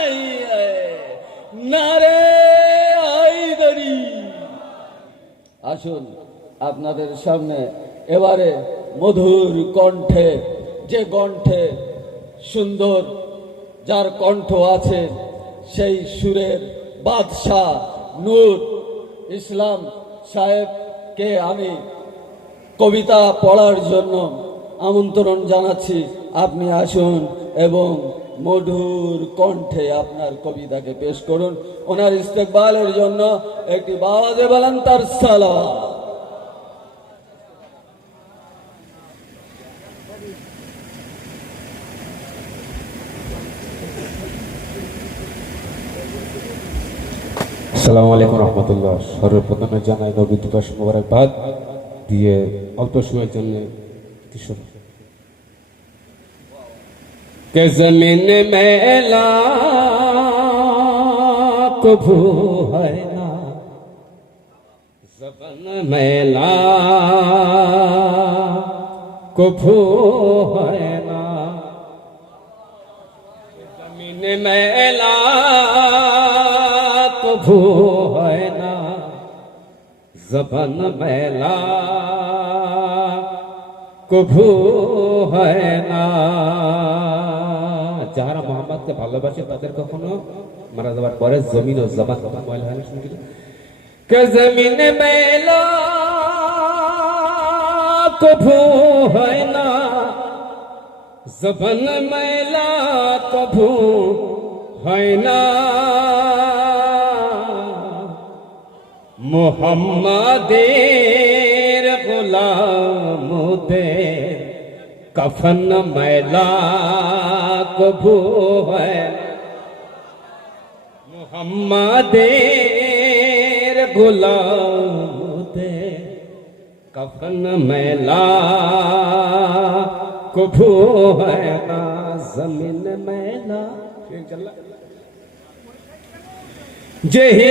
नहीं है। নারে আইদারি। আসুন আপনাদের সামনে এবারে মধুর কণ্ঠে, যে কণ্ঠে সুন্দর, যার কণ্ঠ আছে, সেই সুরের বাদশাহ নূর ইসলাম সাহেবকে আমি কবিতা পড়ার জন্য আমন্ত্রণ জানাচ্ছি। আপনি আসুন এবং মধুর কণ্ঠে আপনার কবিতাকে পেশ করুন। ওনার ইস্তেকবালের জন্য একটি বাওয়াজে বলেন তার সালাওয়াত। আসসালামু আলাইকুম রহমতুল্লাহ। সর্বপ্রথমে জানাই নবী দিবস মোবারকবাদ দিয়ে অল্প সময়ের জন্য কিশোর के जमीन मेला कभू है ना, जबन मेला कभू है ना, जमीन मेला कभू है ना, जबन मेला कभू है ना। যারা মোহাম্মদকে ভালোবাসে তাদের কখনো মারা যাওয়ার পরে জমিন ও জবান কখনো ময়লা হয় না। শুনছিল কে জমিন মেলা কভু হয় না, জবান মেলা কভু হয় না, মুহাম্মাদের গোলামদের कफन मैला कभू है, मुहम्मदेर गुलामदे कफन मैला कभू है ना, जमीन मैला जेही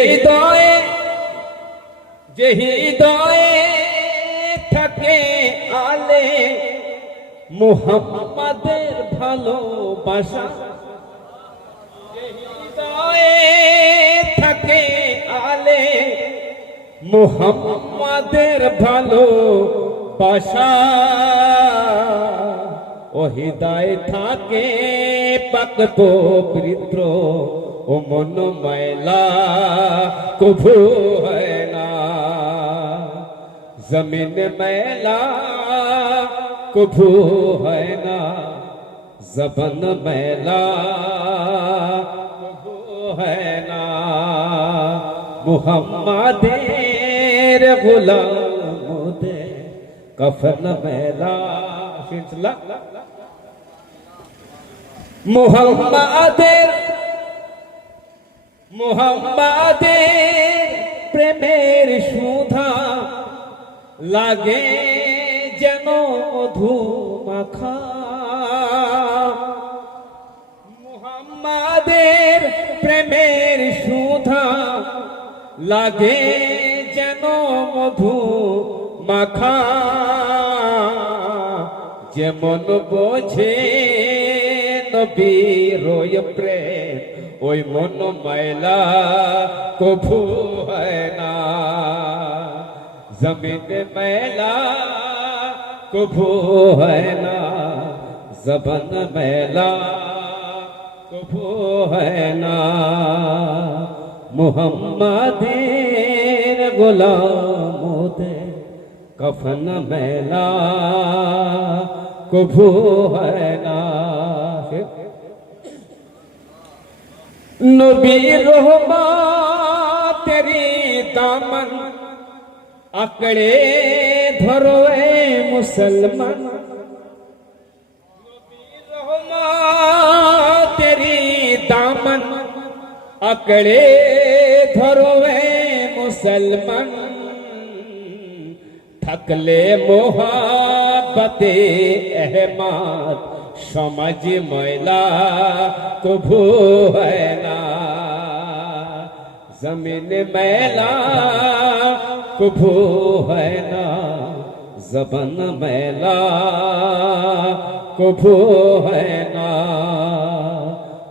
दोए थके आले মুহাম্মাদের ভালোবাসা, হৃদয়ে থাকে আলে মুহাম্মাদের ভালোবাসা, ও হৃদয়ে থাকে পাক পবিত্র, ও মন ময়লা কভু হয় না, জমিন মেলা कभू है ना, जबन मैला कभू है ना, मुहम्मदेर गुलामदे कफन मैला। मुहम्मदेर प्रेमेर सुधा লাগে যেন মধু মাখা, মুহাম্মাদের প্রেমের সুধা লাগে যেন মধু মাখা, যেমন বোঝে নবীর প্রেম ওই মন ময়লা কভু হয় না, जमीन मैला कभू है ना, जबन मैला कभू है ना, मुहम्मदेर गुलामदे कफन मैला कभू है ना। नबी रहमा तेरी दामन अकड़े धरो ए मुसलमान, रहमा तेरी दामन अकड़े धरो ए मुसलमान, थकले मोहब्बते अहमद समझ मैला कभू है ना, जमीन मैला कभू है ना, जबन मैला कभू है ना,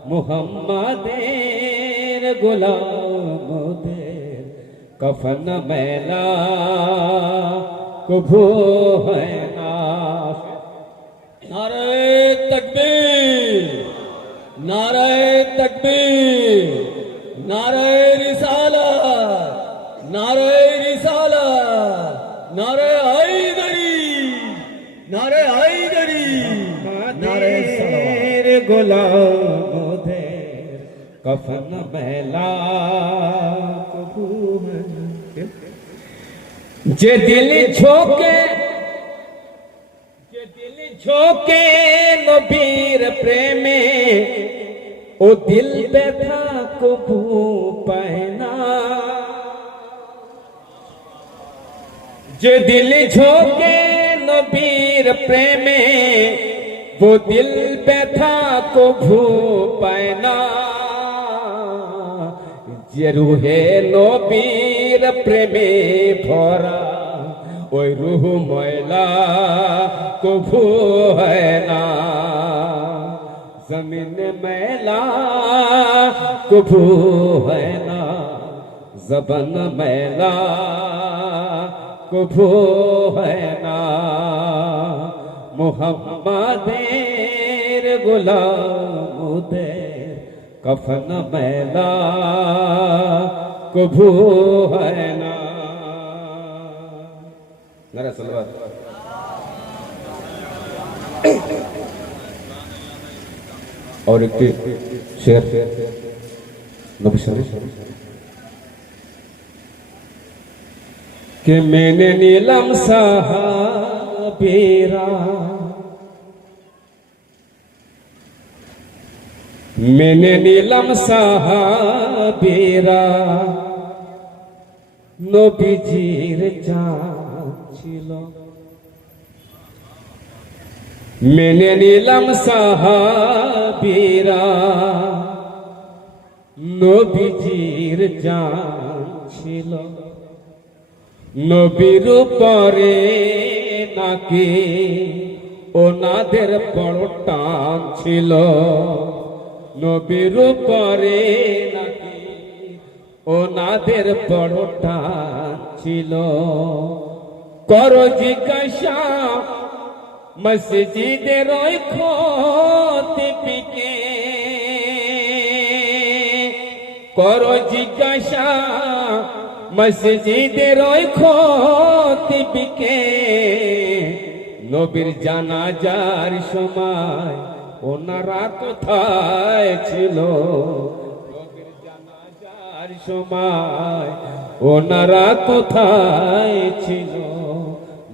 মুহাম্মাদের গোলামদের কফন মেলা কভু হয় না। নারে তকবীর, নারে তকবীর, নারে রিসালাত, নারে রিসালাত, নারে হায়দারি, নারে হায়দারি, নারে সালাওয়াত। গোলামদের কফন মেলা কভু হয় না। যে দিল ঝোঁকে নবীর প্রেমে ও দিল ব্যথা কবু পায় না। যে দিল ঝোঁকে নবীর প্রেমে वो दिल ব্যথা কবু পায় না। যে রুহে নবীর প্রেমে ভরা ওই রুহ ময়লা কবু হয় না। জমিন মেলা কবু হয় না, জবান মেলা কবু হয় না। মুহাম্মাদের গোলামদের কফন মেলা কবু হয় না। নারে সালাওয়াত। और एक शेर नबी शरीफ के मैंने नीलम साहबेरा मैंने नीलम साहबेरा নবীজির জান ছিল। মেনে নিলাম সাহাবীরা নবীজির জান ছিল। নবীর পরে নাকি ওনাদের বড় টান ছিল। নবীর পরে নাকি ওনাদের বড় টান ছিল। কর জিজ্ঞাসা মসজিদের ওই খতিবকে, কর জিজ্ঞাসা মসজিদের ওই খতিবকে। নবীর জানাজার সময় ওনারা কোথায় ছিল? নবীর জানাজার সময় ওনারা কোথায় ছিল?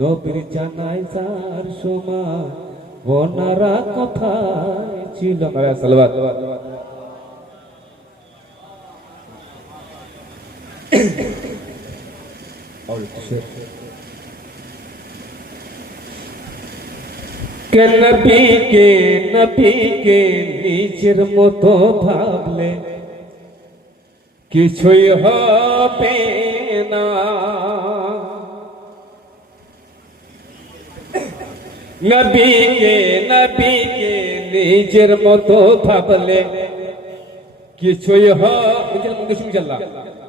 নবীর জানাজার সময় ওনারা কোথায় ছিল? সালাওয়াত। কে নবীকে নিজের মতো ভাবলে কিছুই হবে না। নবীকে নিজের মতো ভাবলে কিছুই হবে।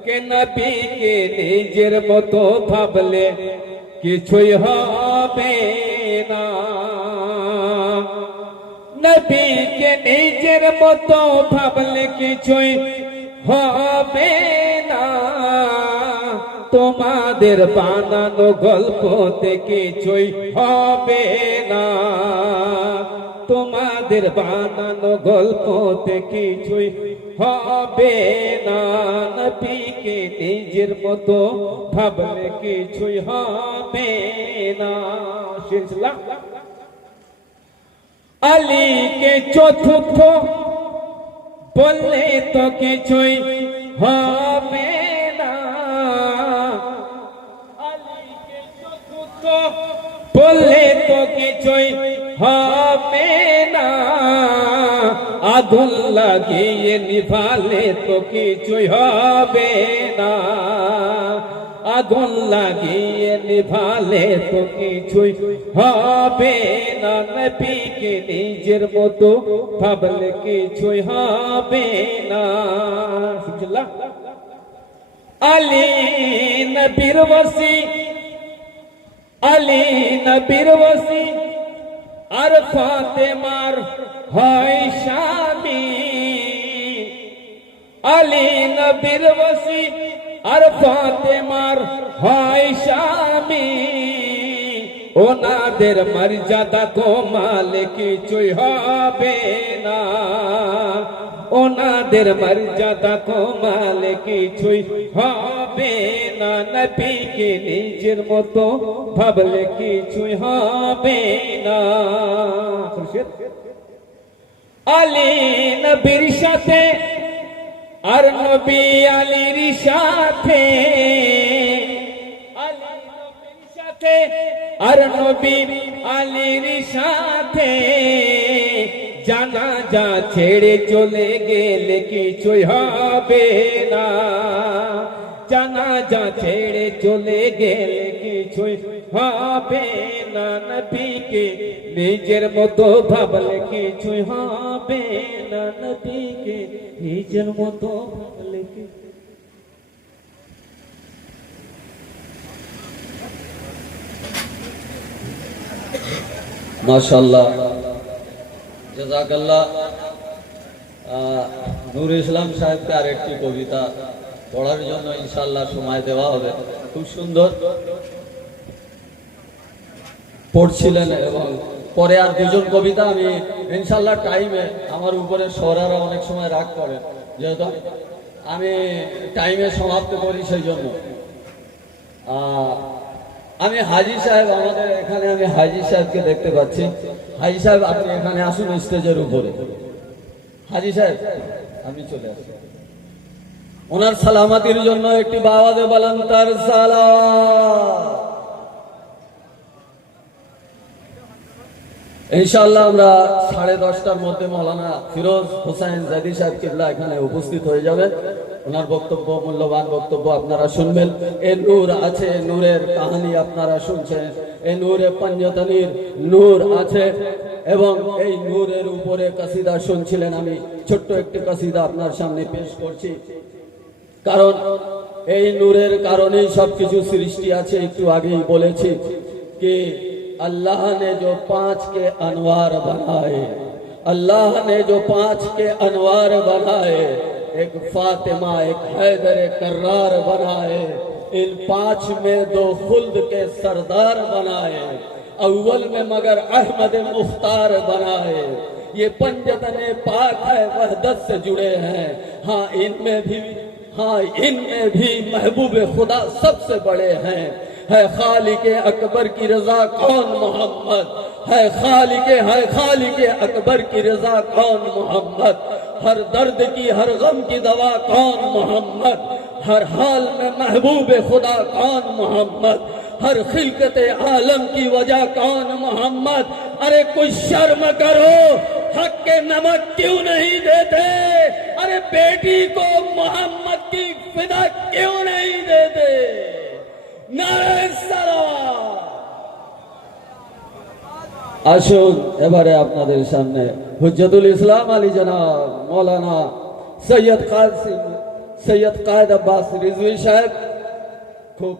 কে নবীকে নিজের মতো ভাবলে কিছুই হবে না। নবীকে নিজের মতো ভাবলে কিছুই হবে না। তোমাদের বানানো গল্পতে কিছুই হবে না। তোমাদের বানানো গল্পতে কিছুই হবে না। নবীকে নিজের মতো ভাবলে কিছুই হবে না। আলীকে চতুর্থ বললে তো কিছুই হবে না। আলীকে চতুর্থ বললে তো কিছুই হবে না। আগুন লাগিয়ে নিভালে তো কিছুই হবে না। আগুন লাগিয়ে নিভালে তো কিছুই হবে না, নবীকে নিজের মতো ভাবলে কিছুই হবে না। সুবহানাল্লাহ। আলী নবীর ওয়াসি, আলী নবীর ওয়াসি, আর ফাতেমার হয় স্বামী। আলী নবীর ওয়াসি আর ফাতেমার হয় স্বামী, ওনাদের মর্যাদা কমালে কিছুই হবে না, ওনাদের মর্যাদা কমালে কিছুই হবে না, নবীকে নিজের মতো ভাবলে কিছুই হবে না। আলী নবীর সাথে আর নবী আলীর সাথে, আলী নবীর সাথে আর নবী আলীর সাথে, জানাজা ছেড়ে চলে গেলে কিছুই হবে না, জানাজা ছেড়ে চলে গেলে কিছুই হবে না, নবীকে নিজের মতো ভাবলে কিছুই হবে না, নবীকে নিজের মতো ভাবলে মাশাআল্লাহ, জাযাকাল্লাহ। নূর ইসলাম সাহেবকে আরেকটি কবিতা পড়ার জন্য ইনশাআল্লাহ সময় দেওয়া হবে। খুব সুন্দর পড়ছিলেন, এবং পরে আর দুজন কবিতা আমি ইনশাআল্লাহ টাইমে, আমার উপরে সরারা অনেক সময় রাগ করে, যেহেতু আমি টাইমে সমাপ্ত করি, সেই জন্য আমি হাজী সাহেব, আমাদের এখানে আমি হাজী সাহেবকে দেখতে পাচ্ছি। হাজী সাহেব আপনি এখানে আসুন স্টেজের উপরে। হাজী সাহেব আপনি চলে আসুন, ওনার সালামাতির জন্য একটি আওয়াজে বলেন তার সালাম। ইনশাআল্লাহ আমরা 10:30টার মধ্যে মৌলানা ফিরোজ হোসেন জাদি সাহেব কিবলা এখানে উপস্থিত হয়ে যাবেন। ওনার বক্তব্য, মূল্যবান বক্তব্য আপনারা শুনবেন। এ নূর আছে, নূরের কাহিনী আপনারা শুনছেন। এ নূরে পঞ্জতনির নূর আছে, এবং এই নূরের উপরে কাসিদা শুনছিলেন। আমি ছোট্ট একটি কাসিদা আপনার সামনে পেশ করছি, কারণ এই নূরের কারণেই সবকিছু সৃষ্টি আছে। একটু আগেই বলেছি कि अल्लाह ने जो 5 के अनवार बनाए, अल्लाह ने जो 5 के अनवार बनाए, एक फातिमा, एक हैदर कर्रार बनाए, इन 5 में 2 खुल्द के सरदार बनाए, अव्वल में मगर अहमद मुख्तार बनाए। ये पंजतने पाक है, वहदत से जुड़े हैं। हाँ इनमें भी महबूब खुदा सबसे बड़े हैं। है खालिके अकबर की रजा कौन मोहम्मद, है खालिके अकबर की रजा कौन मोहम्मद, हर दर्द की हर गम की दवा कौन मोहम्मद, हर हाल में महबूब खुदा कौन मोहम्मद, हर खिलकत आलम की वजह कौन मोहम्मद। अरे कुछ शर्म करो, हक के नमक क्यों नहीं देते, अरे बेटी को मोहम्मद की फिदा क्यों नहीं देते। नारे सलाम। আসুন এবারে আপনাদের সামনে হুজ্জতুল ইসলাম আলী জনাব মৌলানা সৈয়দ কায়েদ আব্বাস রিজভী সাহেব খুব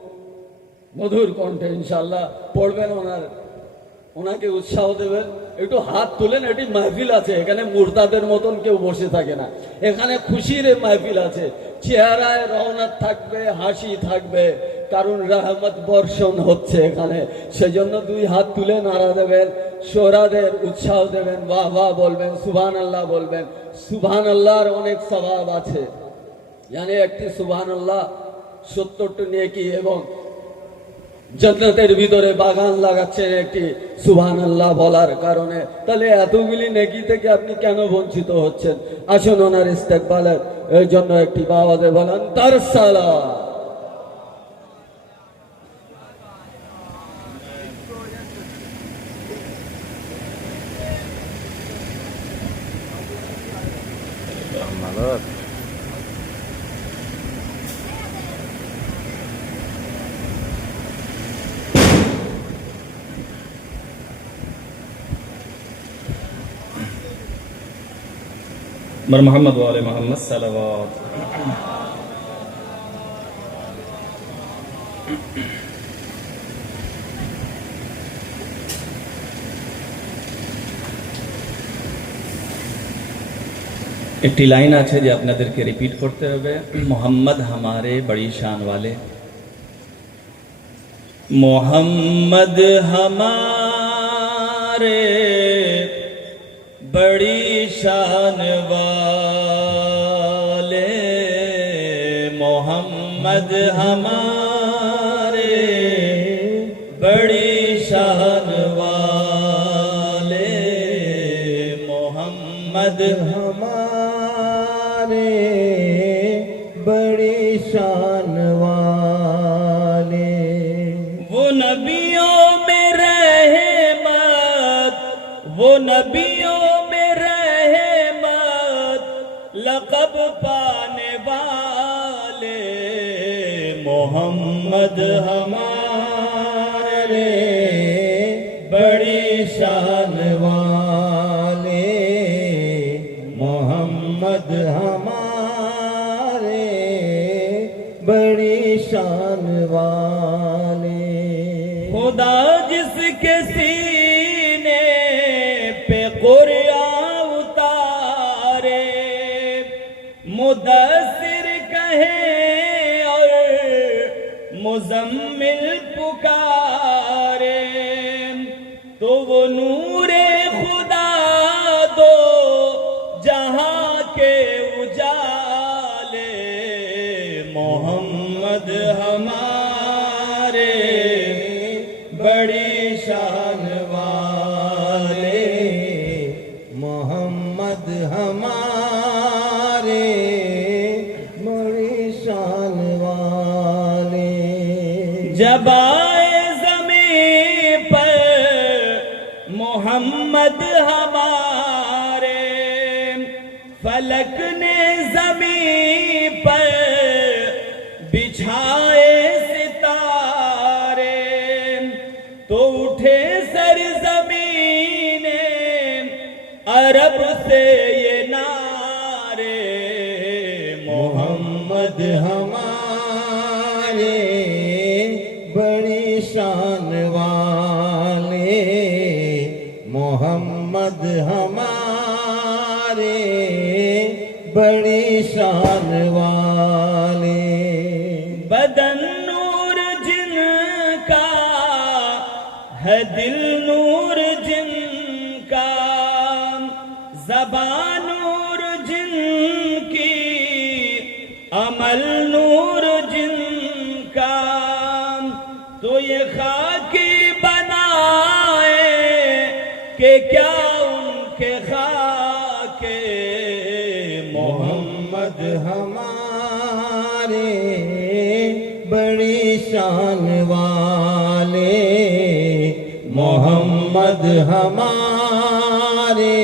মধুর কণ্ঠে ইনশাআল্লাহ পড়বেন। ওনাকে উৎসাহ দেবেন। একটু হাত তুলেন, এটি মাহফিল আছে, এখানে মুর্দাদের মতন কেউ বসে থাকে না, এখানে খুশির মাহফিল আছে। চেহারায় রওনাক থাকবে, হাসি থাকবে, কারণ রহমত বর্ষণ হচ্ছে এখানে। সেজন্য 2 হাত তুলে নাড়া দেবেন, সোহরাদের উৎসাহ দেবেন, বাহ বাহ বলবেন, সুবহানাল্লাহ বলবেন। সুবহানাল্লাহর অনেক সওয়াব আছে, মানে একটি সুবহানাল্লাহ 70টি নেকি, এবং জান্নাতের ভিতরে বাগান লাগাচ্ছেন একটি সুবহানাল্লাহ বলার কারণে। তাহলে এতগুলি নেকি থেকে আপনি কেন বঞ্চিত হচ্ছেন? আসুন ওনার ইস্তেকবালের এই জন্য একটি আওয়াজে বলেন তার সালাম। बर मोहम्मद वाले मोहम्मद सलावत। একটি লাইন আছে যে আপনাদেরকে রিপিট করতে হবে, মোহাম্মদ हमारे बड़ी शान वाले, मोहम्मद हमारे बड़ी शान वाले, मोहम्मद हमारे बड़ी शान वाले, मोहम्मद हमारे बड़ी शान वाले, वो नबियों में रहमत, वो नबियों में रहमत, लक़ब पाने वाले, मोहम्मद हमारे बड़ी शान वाले, मोहम्मद हमारे बड़ी शान वाले। खुदा जिसके सीने पे कुरान उतारे, मुदस्सिर कहे और मुज़म्मिल पुकारे, तो वो नूरे खुदा दो जहां के उजाले, मोहम्मद हमारे बड़ी शान वाले, मोहम्मद हमारे बड़ी शान वाले। जब आए ज़मीं पर मोहम्मद हमारे, फलक ने ज़मीं पर बिछाए सितारे, तो उठे सरज़मीने अरब से ये नारे, मोहम्मद हमारे बड़ी शान वाले, मोहम्मद हमारे बड़ी शान वाले। बदन नूर जिनका है, दिल नूर जिनका, ज़बान नूर जिनकी, अमल नूर जिनका, तो ये खाकी बनाए कि क्या उनके खाके, मोहम्मद हमारे बड़ी शान वाले, मोहम्मद हमारे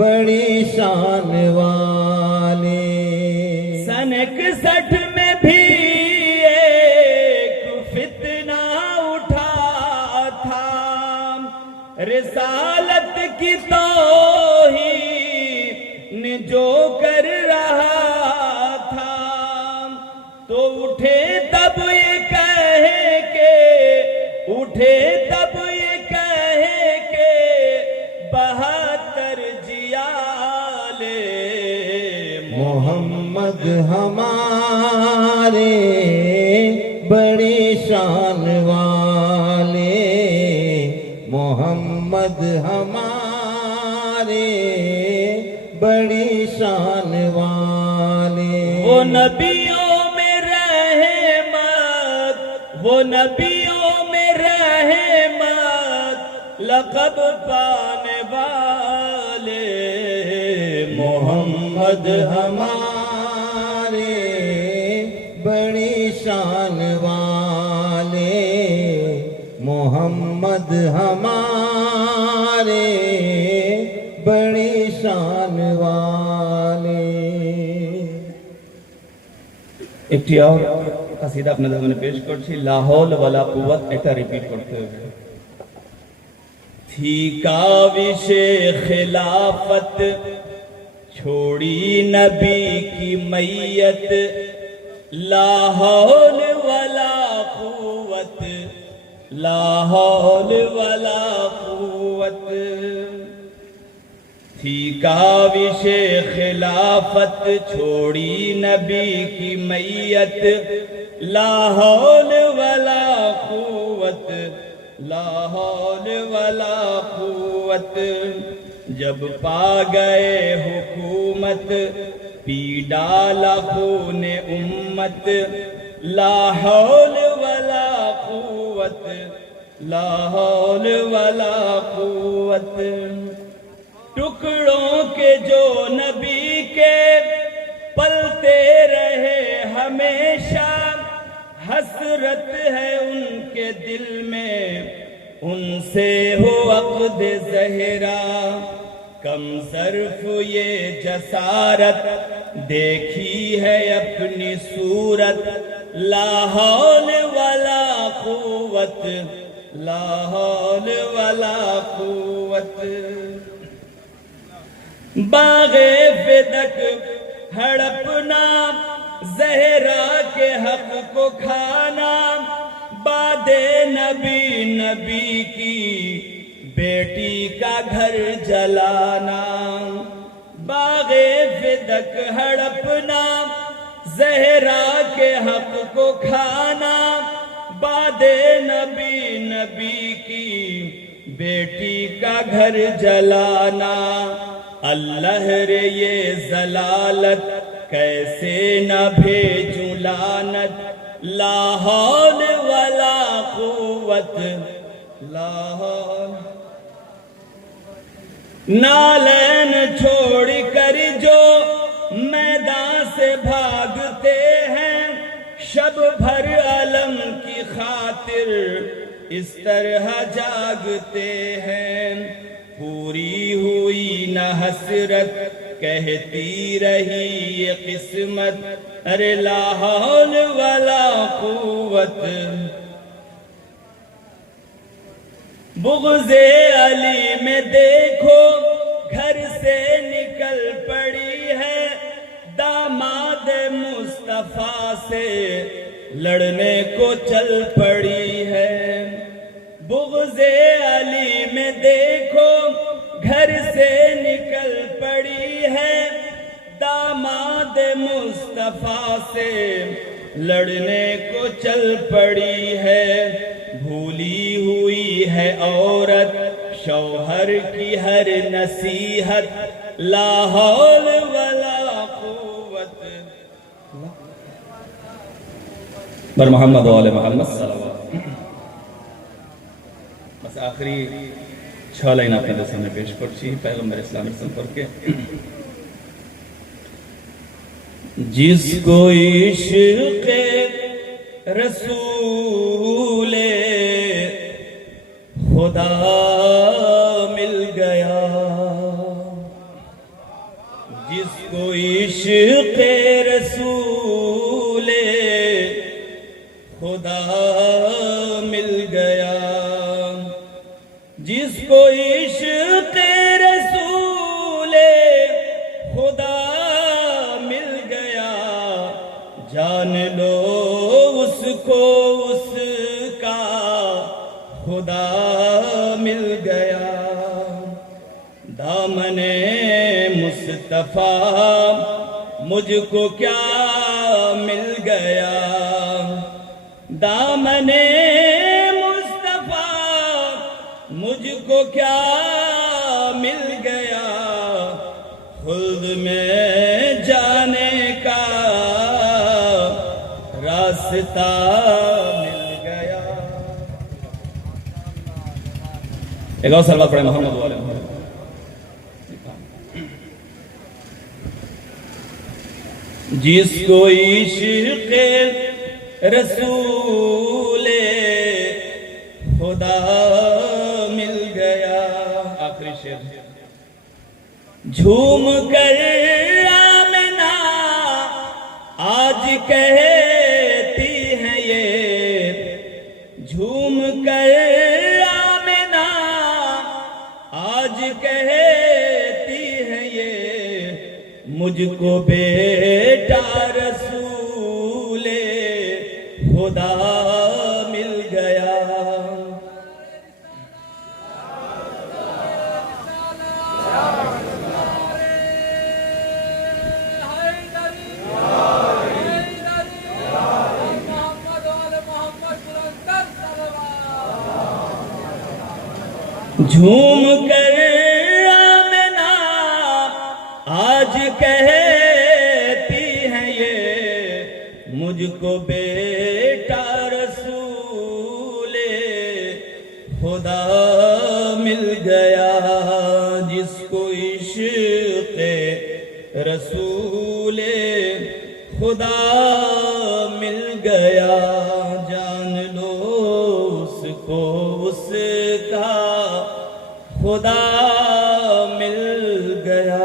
बड़ी शान वाले। सन 61 में भी एक फितना उठा था, रिसालत की तौहीन जो कर रहा था, तो उठे तब ये कहे के, उठे तब ये कहे के 72 जियाले, मोहम्मद हमारे बड़ी शान वाले, मोहम्मद हमारे बड़ी शान वाले। वो नबियों में रहमत, वो नबियों में रहमत, लक़ब पाने वाले, मोहम्मद हमारे बड़ी शान वाले, मोहम्मद हमारे बड़ी शान वाले। একটি আর কাসিদা আপনাদের সামনে পেশ করছি, লা হাওলা ওয়ালা কুওয়াত, এটা রিপিট করতে হবে। थी काविशे खिलाफत छोड़ी नबी की मैयत, ला हौल वला कुव्वत, ला हौल वला कुव्वत। थी काविशे खिलाफत, छोड़ी नबी की मैयत, ला हौल वला कुव्वत, ला हौल वला कुव्वत। जब पा गए हुकूमत, पी डाला खूने उम्मत, ला हौल वला कुव्वत, ला हौल वला कुव्वत। टुकड़ों के जो नबी के पलते रहे हमेशा, हसरत है उनके दिल में, उनसे हो अक़्द ज़हरा। कम ज़र्फ़ ये जसारत, देखी है अपनी सूरत, ला हौल वला कुव्वत, ला हौल वला कुव्वत। बाग़े फ़िदक हड़पना, ज़हरा के हक़ को खाना, बादे नबी नबी की बेटी का घर जलाना। बाग़े फ़िदक हड़पना, ज़हरा के हक़ को खाना, बादे नबी नबी की बेटी का घर जलाना। अल्लाह रे ये ज़लालत, कैसे न भेजूं लानत, ला हौल वला कुव्वत, ला हौल। नालैन छोड़ कर जो मैदान से भागते हैं, शब भर अलम की खातिर इस तरह जागते हैं। पूरी हुई न हसरत, कहती रही ये किस्मत, अरे ला हौल वला कुव्वत। बुग़्ज़े अली में देखो घर से निकल पड़ी है, दामाद मुस्तफ़ा से लड़ने को चल पड़ी है। बुग़्ज़े अली में देखो घर से निकल पड़ी है, दामाद मुस्तफ़ा से लड़ने को चल पड़ी है। भूली हुई है औरत शौहर की हर नसीहत, ला हौल वला कुव्वत। बर मोहम्मद वाले मोहम्मद सल्लल्लाहु। बस आखिरी 6 लाइन আপনাদের সামনে পেশ করছি पैगंबर इस्लामेर সম্পর্কে। जिसको इश्क़ रसूले खुदा मिल गया, जिसको इश्क़ रसूले खुदा मिल गया, जिसको इश्क़ रसूले खुदा मिल गया, जान लो उसको उसका खुदा मिल गया। दामने मुस्तफ़ा मुझको क्या मिल गया, दामने मुस्तफ़ा मुझको क्या मिल गया, खुल्द में जाने का रास्ता मिल गया। एक और सलवात पढ़े मोहम्मद वाले। जिसको इश्क़ रसूले खुदा मिल गया। आखिरी शेर। झूम कर आमना आज कहती है ये, झूम कर आमना आज कहती है ये, मुझको बेटा रसूले खुदा मिल गया। झूम कर आमना आज कहती हैं ये, मुझको बेटा रसूले खुदा मिल गया। जिसको इश्क़े रसूले खुदा मिल गया, जान लो उसको उसका खुदा मिल गया।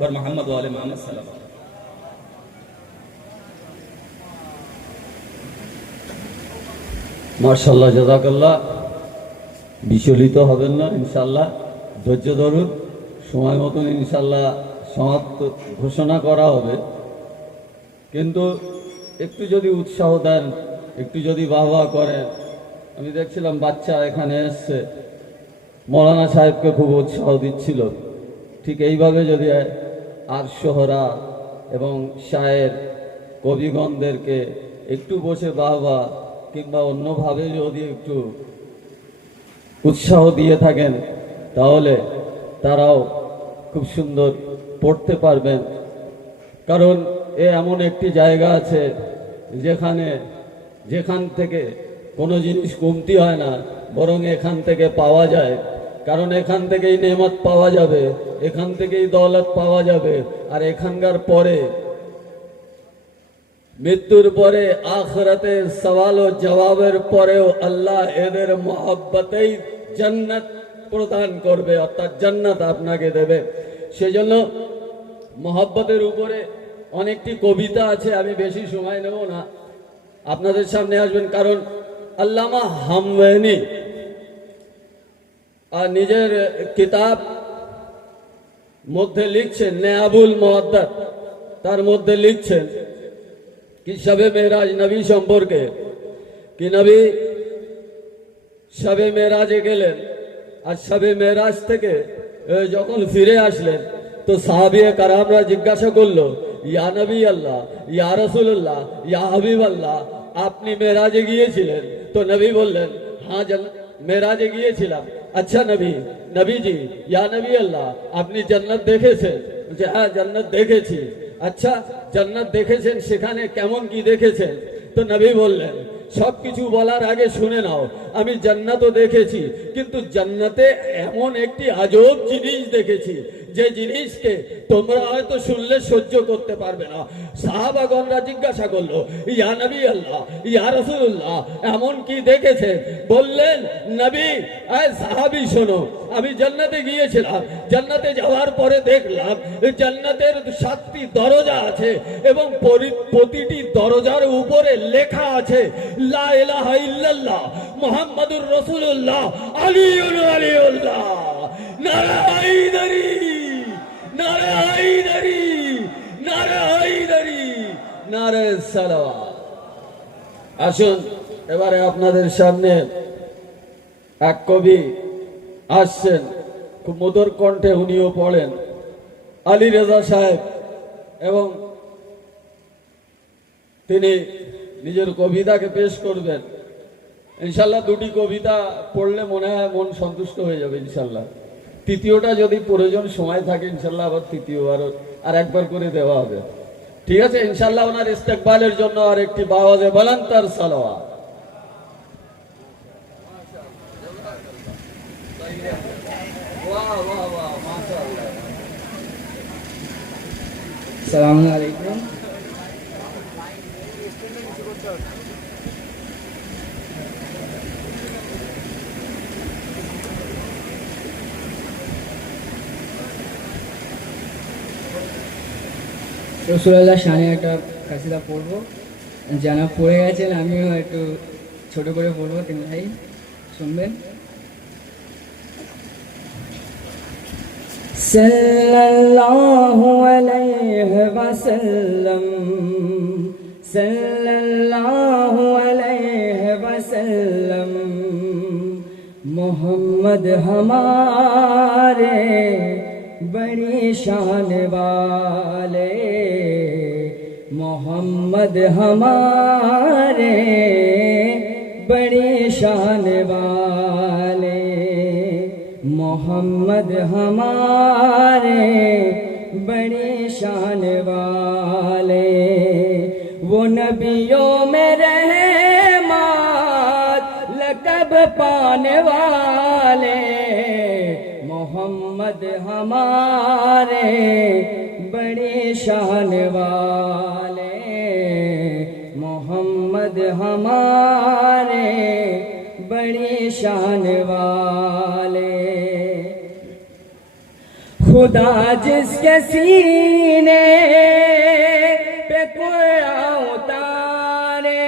बर मोहम्मद वाले मोहम्मद सल्लल्लाहु अलैहि वसल्लम। মাশাআল্লাহ, জাযাকাল্লাহ। বিচলিত হবেন না, ইনশাআল্লাহ ধৈর্য ধরুন, সময় মতন ইনশাআল্লাহ সমাপ্ত ঘোষণা করা হবে। কিন্তু একটু যদি উৎসাহ দেন, একটু যদি বাহবা করেন। আমি দেখছিলাম বাচ্চা এখানে এসছে, মৌলানা সাহেবকে খুব উৎসাহ দিচ্ছিল। ঠিক এইভাবে যদি আর শোহরা এবং শায়ের কবিগণদেরকে একটু বসে বাহবা কিংবা অন্যভাবে যদি একটু উৎসাহ দিয়ে থাকেন, তাহলে তারাও খুব সুন্দর পড়তে পারবেন। কারণ এমন একটি জায়গা আছে যেখান থেকে কোনো জিনিস কমতি হয় না, বরং এখান থেকে পাওয়া যায়। কারণ এখান থেকেই নেমত পাওয়া যাবে, এখান থেকেই দৌলত পাওয়া যাবে। আর এখানকার পরে, মৃত্যুর পরে, আখিরাতের সওয়াল ও জবাবের পরেও আল্লাহ এদের মহব্বতেই জান্নাত প্রদান করবে, অর্থাৎ জান্নাত আপনাকে দেবে। সেজন্য মহব্বতের উপরে অনেকটি কবিতা আছে, আমি বেশি সময় নেব না, আপনাদের সামনে আসবেন। কারণ আল্লামা হামওয়ানি আর নিজের কিতাব মধ্যে লিখছেন, নেয়াবুল মুওয়াদ্দাত, তার মধ্যে লিখছেন কি শবে মেরাজ নবী সম্পর্কে, কি নবী শবে মেরাজে গেলেন, আর শবে মেরাজ থেকে যখন ফিরে আসলেন তো সাহাবিয়ে কারামরা জিজ্ঞাসা করলো, ইয়া নবী আল্লাহ, ইয়া রাসূলুল্লাহ, ইয়া হাবিব আল্লাহ, আপনি মেরাজে গিয়েছিলেন? তো নবী বললেন, হ্যাঁ মেরাজে গিয়েছিলাম। আচ্ছা নবীজি, ইয়া নবী আল্লাহ, আপনি জান্নাত দেখেছেন? বলছে, হ্যাঁ জান্নাত দেখেছি। আচ্ছা জান্নাত দেখেছেন, সেখানে কেমন কি দেখেছেন? তো নবী বললেন, সব কিছু বলার আগে শুনে নাও, আমি জান্নাতও দেখেছি, কিন্তু জান্নাতে এমন একটি আজব জিনিস দেখেছি, যে জিনিসকে তোমরা হয়তো শুনলে সহ্য করতে পারবে না। সাহাবাগণরা জিজ্ঞাসা করলো, ইয়া নবী আল্লাহ, ইয়া রাসূলুল্লাহ, এমন কি দেখেছেন? বললেন, নবী, সাহাবী শোনো, আমি জান্নাতে গিয়েছিলাম, জান্নাতে যাওয়ার পরে দেখলাম জান্নাতের 7টি দরজা আছে এবং প্রতিটি দরজার উপরে লেখা আছে লা ইলাহা ইল্লাল্লাহ মুহাম্মাদুর রাসূলুল্লাহ আলিউল ওয়ালিউল্লাহ। নারে হায়দারি, নারে হায়দারি, নারে হায়দারি, নারে সালাওয়াত। আসুন এবারে আপনাদের সামনে এক কবি আসছেন, খুব মধুর কণ্ঠে উনিও পড়েন, আলী রেজা সাহেব, এবং তিনি নিজের কবিতাকে পেশ করবেন। ইনশাল্লাহ 2টি কবিতা পড়লে মনে হয় মন সন্তুষ্ট হয়ে যাবে ইনশাল্লাহ। তৃতীয়টা যদি প্রয়োজন সময় থাকে ইনশাল্লাহ আবার তৃতীয়বার আর একবার করে দেওয়া হবে। ঠিক আছে ইনশাল্লাহ। ওনার ইস্তেকবালের জন্য আর একটি বাওয়াজে বালান্তার সালাওয়াত। আসসালামু আলাইকুম। রসুলাল্লাহ শানে একটা কাসিদা পড়বো, জানা পড়ে গেছেন, আমিও একটু ছোট করে পড়বো, 3 লাইন শুনবেন। सल्लल्लाहु अलैहि वसल्लम, सल्लल्लाहु अलैहि वसल्लम। मोहम्मद हमारे बड़ी शान वाले, मोहम्मद हमारे बड़ी शान वाले, मोहम्मद हमारे बड़ी शान वाले। वो नबियों में रहमत लक़ब पाने वाले, मोहम्मद हमारे बड़ी शान वाले, मोहम्मद हमारे बड़ी शान वाले। खुदा जिसके सीने पे कुरान उतारे,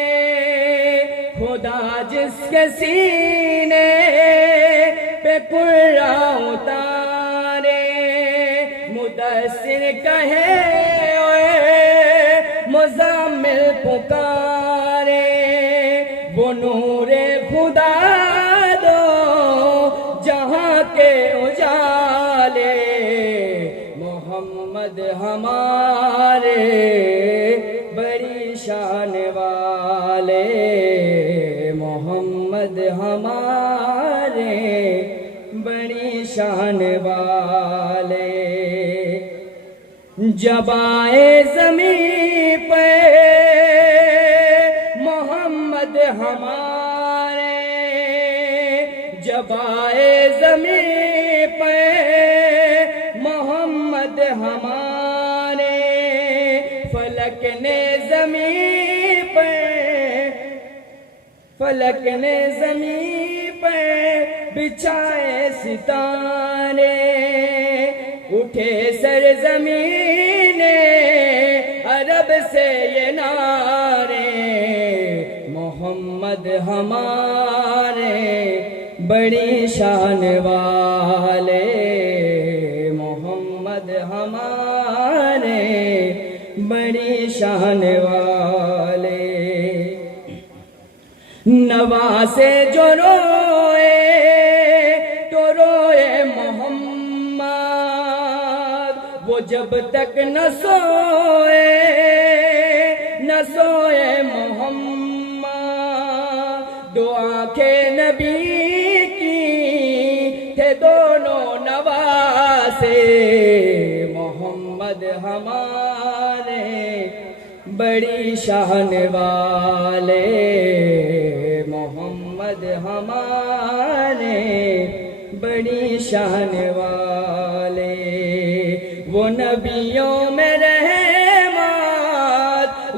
खुदा जिसके सीने पे कुरान उतारे, मुदस्सिर कहे मुज़म्मिल पुकारे, वो नूरे खुदा दो जहाँ के उजाले, मोहम्मद हमारे बड़ी शान वाले, मोहम्मद हमारे बड़ी शान वाले। जब आए ज़मीं पे मोहम्मद हमारे, जब आए ज़मीं पे मोहम्मद हमारे, फलक ने ज़मीं पे, फलक ने ज़मीं पे बिछाए सितारे, उठे सरज़मीने अरब से ये नारे, मोहम्मद हमारे बड़ी शान वाले, मोहम्मद हमारे बड़ी शान वाले। नवासे जो रोए तो रोए मोहम्मद, वो जब तक न सोए न सोए मोहम्मद, दो आंखें नबी की थे दोनों नवासे, मोहम्मद हमारे बड़ी शान वाले, मोहम्मद हमारे बड़ी शान वाले। वो नबियों में रहमत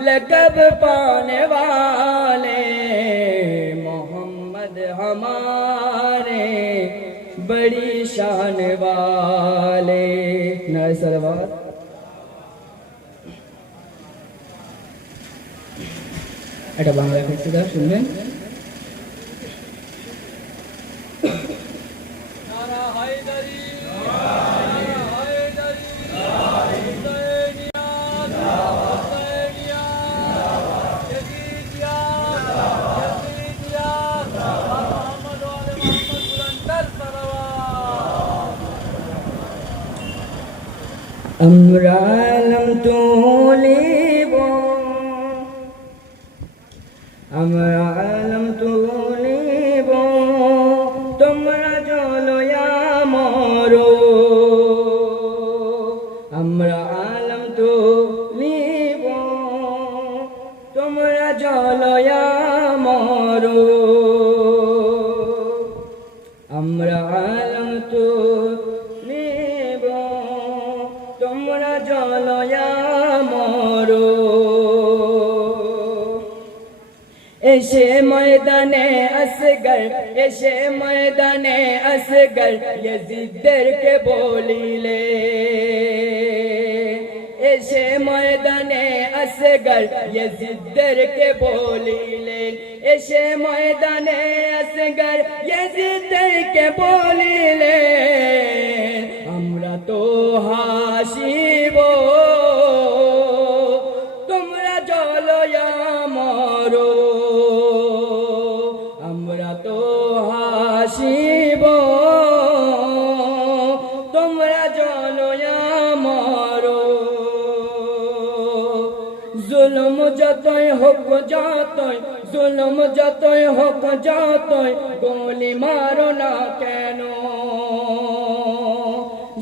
लक़ब पाने वाले, मोहम्मद हमारे बड़ी शान वाले। नारे सलवात। এটা বাংলা ফেসিদা শুনবেন। আমরা আলম তুলিব, আমরা আলম তুলিব, তোমরা জলয়া মরো, আমরা আলম তুলিব, তোমরা জলয়া মরো, আমরা আলম তুলিব, তোমরা জলয়া মরো। এসে ময়দানে আসগর, এসে ময়দানে আসগর, ইয়াজিদদেরকে বলিলে, এসে ময়দানে আসগর, ইয়াজিদদেরকে বলিলে, এসে ময়দানে আসগর, ইয়াজিদদেরকে বলিলে, আমরা তো হাসিব তোমরা জলয়া মরো, আমরা তো হাসিব তোমরা জলয়া মরো। জুলুম যতই হোক যতই, জুলুম যতই হোক যতই, গোলি মারো না কেন?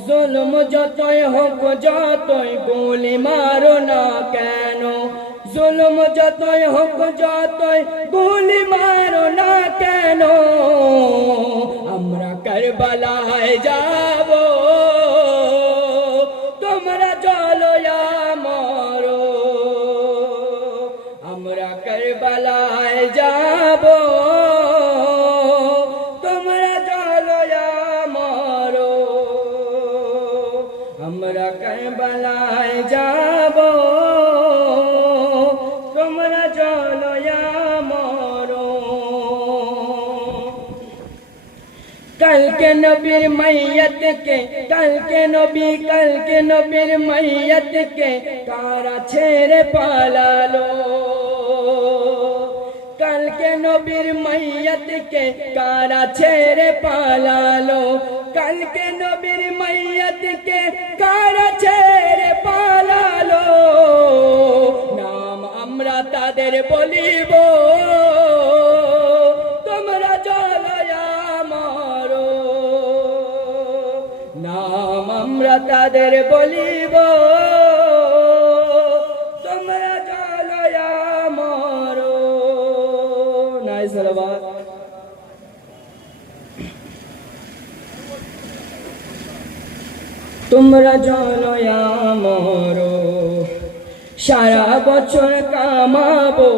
জুলুম যতই হোক যতই, গোলি মারো না কেন? জুলুম যতই হোক যতই, গোলি মারো না কেন? আমরা কারবালায় যাব তোমরা জলয়া মরো, আমরা কারবালায় যাব তোমরা জলয়া মরো, আমরা কারবালায় যাব তোমরা জলয়া মরো। কালকে নবীর মাইয়ত কে, কালকে নবীর মাইয়ত কে কারা ছেড়ে পালালো? কালকে নবীর মাইয়ত কে কারা ছেড়ে পালালো? কালকে নবীর মাইয়ত কে কারা ছেড়ে পালালো? নাম আমরা তাদের বলিব তোমরা জলয়া মরো, নাম আমরা তাদের বলিব তোমরা জলয়া মরো। নাই সালাবাত। তোমরা জলয়া মরো, সারা বছর কামাবো,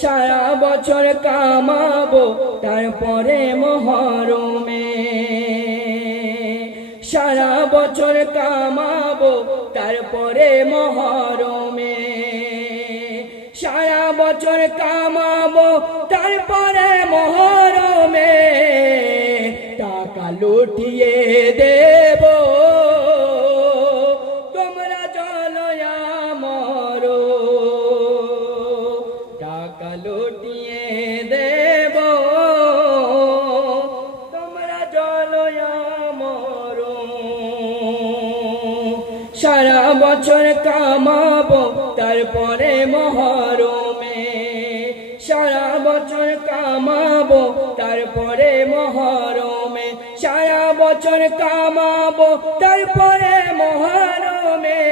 সারা বছর কামাবো, তারপরে মহরমে। সারা বছর কামাবো, তারপরে মহরমে। সারা বছর কামাবো, তারপরে মহরমে। টাকা লুটিয়ে দেব তোমরা জলয়া মরো, টাকা লুটিয়ে দেব তোমরা জলয়া মরো। সারা বছর কামাবো, তারপরে মহরমে। সারা বছর কামাবো, তারপরে মহরমে। সারা বছর কামাবো, তারপরে মহরমে।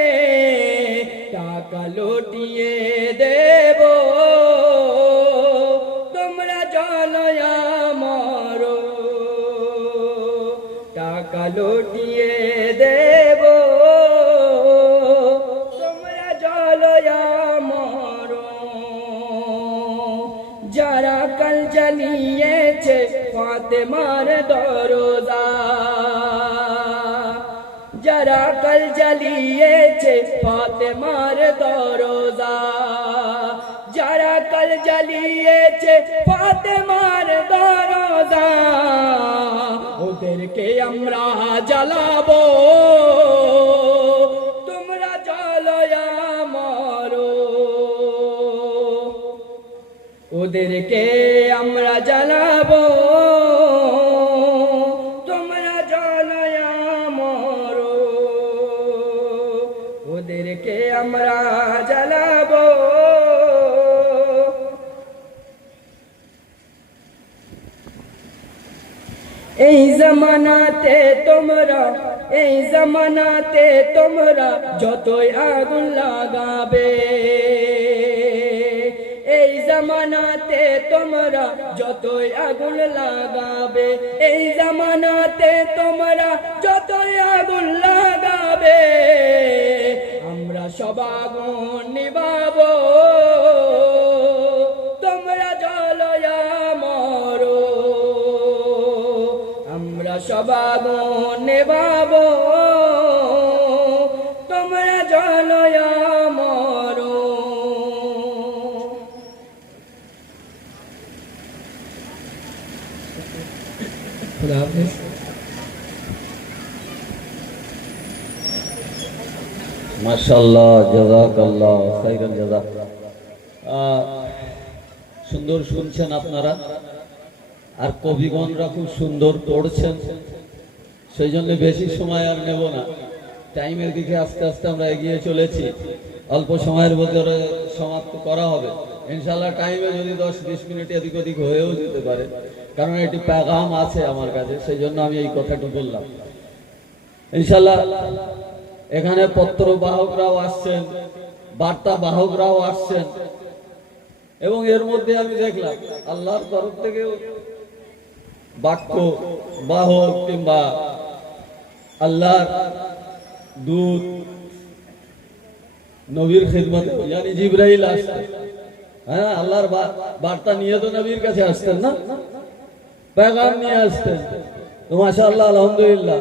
টাকা লুটিয়ে দেব তোমরা জলয়া মরো, টাকা লুটিয়ে দেব তোমরা জলয়া মরো। যারা কাল জ্বালিয়েছে ফাতেমার দরজা, যারা কাল জ্বালিয়েছে ফাতেমার দরজা, যারা কাল জ্বালিয়েছে ফাতেমার দরজা, ওদেরকে আমরা জ্বালাবো তোমরা জলয়া মরো, ওদেরকে আমরা জ্বালাবো তোমরা জলয়া মরো, ওদেরকে আমরা জ্বালাবো। এই জামানাতে তোমরা, এই জামানাতে তোমরা যতই আগুন লাগাবে, এই জামানাতে তোমরা যতই আগুন লাগাবে, এই জামানাতে তোমরা যতই আগুন লাগাবে, আমরা সব আগুন নিভাবো তোমরা জলয়া মরো, আমরা সব আগুন নিভাবো তোমরা জলয়া মরো। खुदा हाफिज़। মাশাআল্লাহ, জাযাকাল্লাহ খাইরাল জাযা। সুন্দর শুনছেন আপনারা, আর কবিগণরা খুব সুন্দর পড়ছেন, সেই জন্য বেশি সময় আর নেব না। টাইমের দিকে আস্তে আস্তে আমরা এগিয়ে চলেছি, অল্প সময়ের ভিতরে সমাপ্ত করা হবে ইনশাআল্লাহ। টাইমে যদি 10-20 মিনিট এদিক ওদিক হয়েও যেতে পারে, কারণ এটি পেগাম আছে আমার কাছে, সেই জন্য আমি এই কথাটি বললাম। ইনশাআল্লাহ এখানে পত্র বাহকরাও আসছেন, বার্তা বাহকরাও আসছেন, এবং এর মধ্যে আমি দেখলাম আল্লাহর তরফ থেকেও বাক্য বাহক কিংবা আল্লাহর দূত নবীর খিদমতে यानी জিবরাইল আসতেন। হ্যাঁ, আল্লাহর বার্তা নিয়ে তো নবীর কাছে আসতেন না, পেগাম নিয়ে আসতেন। তো মাশাআল্লাহ, আলহামদুলিল্লাহ,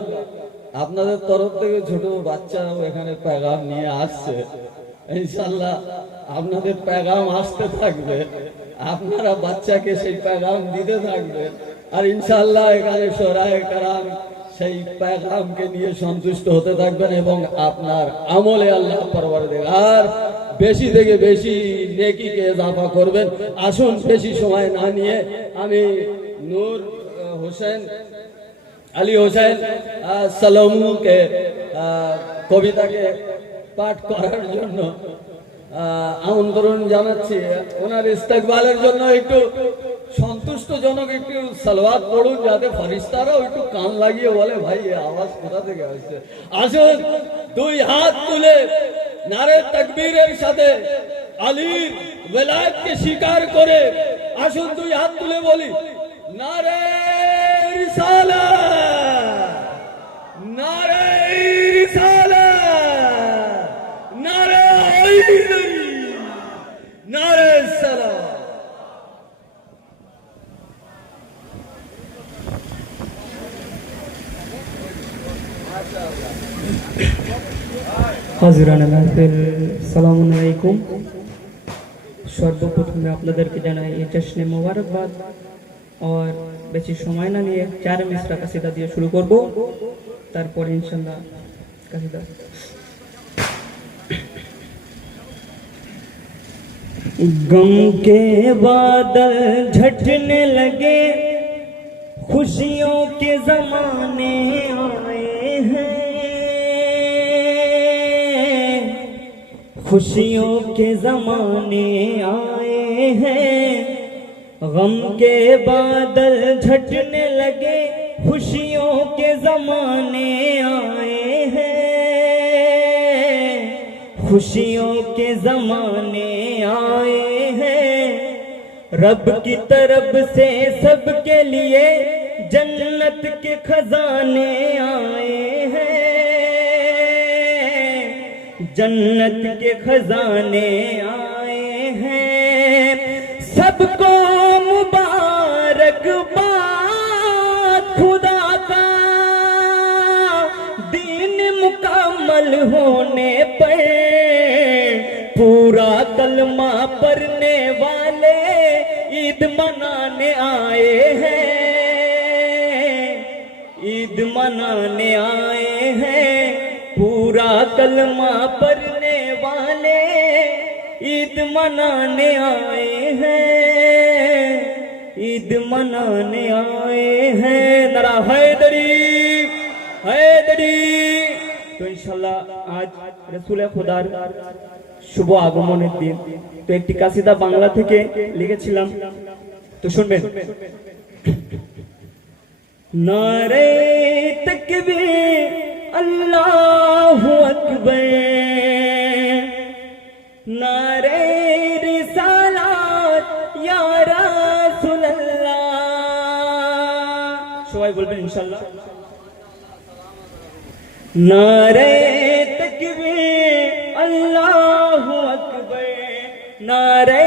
আপনাদের তরফ থেকে ছোট বাচ্চারাও এখানে পেগাম নিয়ে আসছে। ইনশাআল্লাহ আপনাদের পেগাম আসতে থাকবে, আপনারা বাচ্চাকে সেই পেগাম দিতে থাকবেন, আর ইনশাআল্লাহ এখানে শোরায়ে কেরাম সেই পেগামকে নিয়ে সন্তুষ্ট হতে থাকবেন, এবং আপনার আমলে আল্লাহ পরওয়ারদিগার বেশি থেকে বেশি নেকিকে ইজাফা করবেন। আসুন বেশি সময় না নিয়ে আমি নূর হোসেন আলী হোসেন সালামুকে কবিতাকে পাঠ করার জন্য আমন্ত্রণ জানাচ্ছি। ওনার ইস্তেকবালের জন্য একটু সন্তুষ্টজনক একটু সালাওয়াত পড়ুন, যাতে ফেরেশতারাও একটু কান লাগিয়ে বলে ভাই এই আওয়াজ কোথা থেকে আসছে। আসুন দুই হাত তুলে নারে তাকবীরের সাথে আলীর ওয়ালায়াতকে স্বীকার করে আসুন দুই হাত তুলে বলি নারে রিসালাত, নারে রিসালাত, নারে হায়দারি, নারে সালাম। হাজিরানে মাহফিল, সালামু আলাইকুম। সর্বপ্রথমে আপনাদেরকে জানাই এই জশ্নে মোবারকবাদ। और বেশি সময় না নিয়ে 4 মিসরা কাসিদা দিয়ে শুরু করব, তারপর ইনশাআল্লাহ কাসিদা। गम के बादल झटने लगे, खुशियों के जमाने आए हैं, खुशियों के जमाने आए हैं। गम के बादल झटने लगे, खुशियों के जमाने आए हैं, खुशियों के जमाने आए हैं। रब की तरफ से सबके लिए जन्नत के खजाने आए हैं, जन्नत के खजाने आए हैं। सबको मुबारकबाद, खुदा का दीन मुकम्मल होने पर पूरा कलमा पढ़ने वाले ईद मनाने आए हैं, ईद मनाने आए हैं। पूरा कलमा पढ़ने वाले ईद मनाने आए हैं, ईद मनाने आए हैं। नारा हैदरी, हैदरी। तो इंशाल्लाह आज रसूल खुदार শুভ আগমনের দিন, তো একটি কাসিদা বাংলা থেকে লিখেছিলাম, তো শুনবেন। নারে তাকবীর, আল্লাহু আকবার, নারে রিসালাত, ইয়া রাসূলুল্লাহ। সবাই বলবেন ইনশাআল্লাহ। নারে তাকবীর, আল্লাহু আকবার, নারে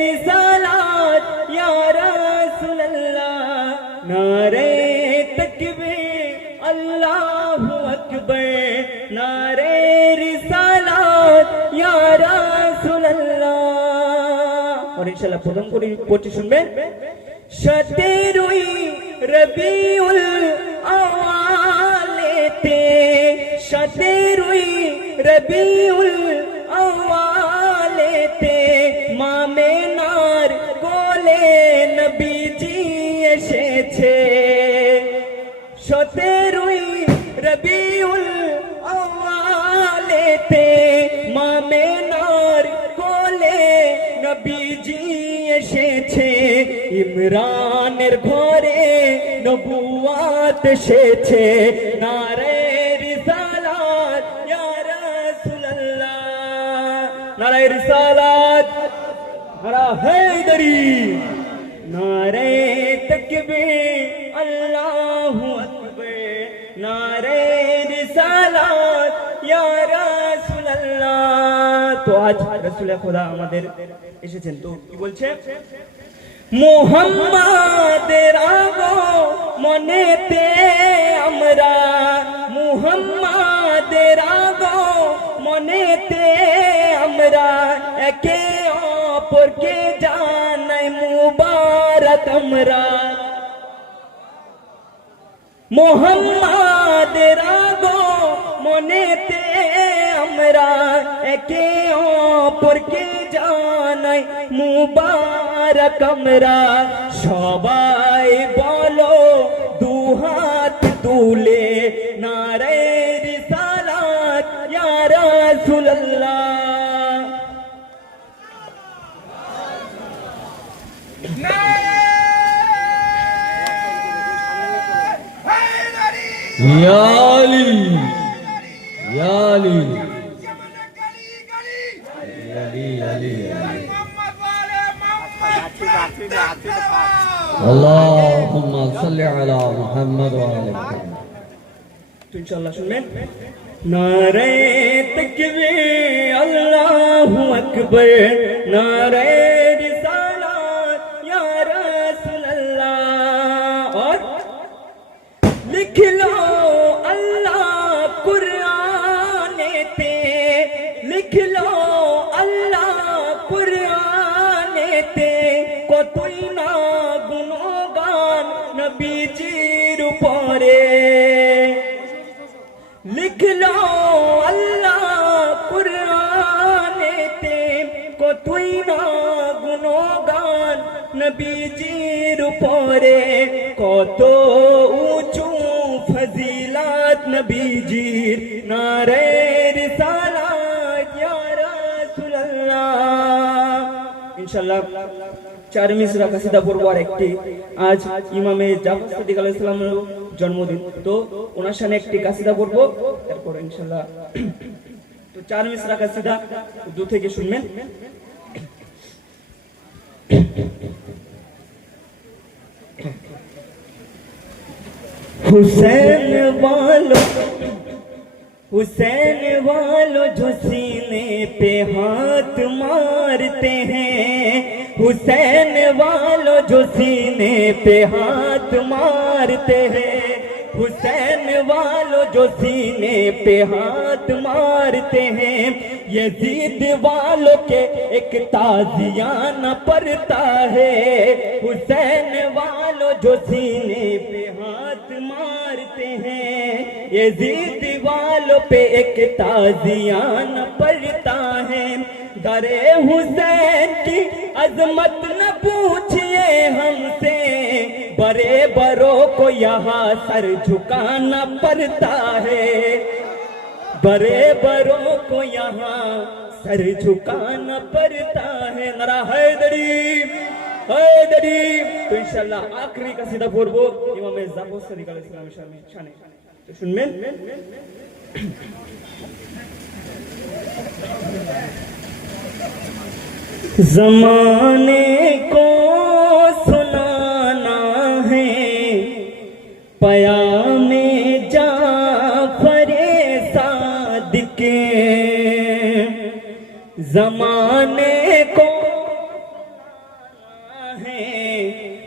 রিসালাত, ইয়া রাসূলুল্লাহ। নারে তাকবীর, আল্লাহু আকবার, নারে রিসালাত, ইয়া রাসূলুল্লাহ। और इंशाल्लाह প্রথম করে পড়তে শুনবেন। শতেরোই রবিউল আওয়ালেতে, শতেরোই রবিউল আওয়ালেতে মামেনার কোলে নবীজি এসেছে 17ই রবিউল আওয়ালেতে মামেনার কোলে নবীজি এসেছে ইমরানের ঘরে নবুয়াত এসেছে নারে রিসালাত ইয়া রাসূলুল্লাহ নারে রিসালাত নারা হায়দারি নারে তাকবীর আল্লাহু আকবার নারে রিসালাত ইয়া রাসূলুল্লাহ তো আজ রাসূল খোদা আমাদের এসেছেন তো কি বলছে মুহাম্মাদের আগো মনেতে আমরা মুহাম্মাদের আগো মনেতে আমরা একে অপরকে জানাই মুবারক আমরা মুহাম্মাদের আগো মনেতে আমরা একে অপরকে জানাই মুবারক আমরা সবাই বলো দুহাত তুলে নারে রিসালাত ইয়া রাসূলুল্লাহ ইয়া আলী ইয়া আলী اللهم صل على محمد وعلى محمد তো ইনশাআল্লাহ শুনবেন নারে তাকবীর আল্লাহু আকবার নারে রিসালাত ইয়া রাসূলুল্লাহ और लिख लो अल्लाह कुरानेते लिख लो अल्लाह कुरानेते কতই না গুণগান নবীজির উপরে লিখ লো আল্লাহ কুরআনেতে কতই না গুণগান নবীজির উপরে কত উঁচু ফজিলাত নবীজির নারে রিসালাত ইয়া রাসূলুল্লাহ ইনশাআল্লাহ 4 মিসরা কাসিদা পড়বো আর একটি আজ ইমামে জাফর সাদিক আলাইহিস সালামের জন্মদিন তো ওনার সামনে একটি কাসিদা পড়বো তারপর ইনশাআল্লাহ তো 4 মিসরা কাসিদা উর্দু থেকে শুনবেন हुसैन वालों जो सीने पे हाथ मारते हैं हुसैन वालों जो सीने पे हाथ मारते हैं हुसैन वालों जो सीने पे हाथ मारते हैं यजीद वालों के एक ताजियाना पड़ता है हुसैन वालों जो सीने पे हाथ मारते हैं यजीद वालों पे एक ताजियाना पड़ता है दरे हुसैन की अजमत न पूछिए हमसे बड़े बड़ों को यहाँ सर झुकाना पड़ता है बड़े बड़ों को यहाँ सर झुकाना पड़ता है नरा हैदरी हैदरी तो इंशाल्लाह आखिरी कसीदा पढ़बो इमाम जाफर सादिक अलैहिस सालाम शाने तो শুনবেন ज़माने को सुनाना है पयामे जाफरे सादिक ज़माने को है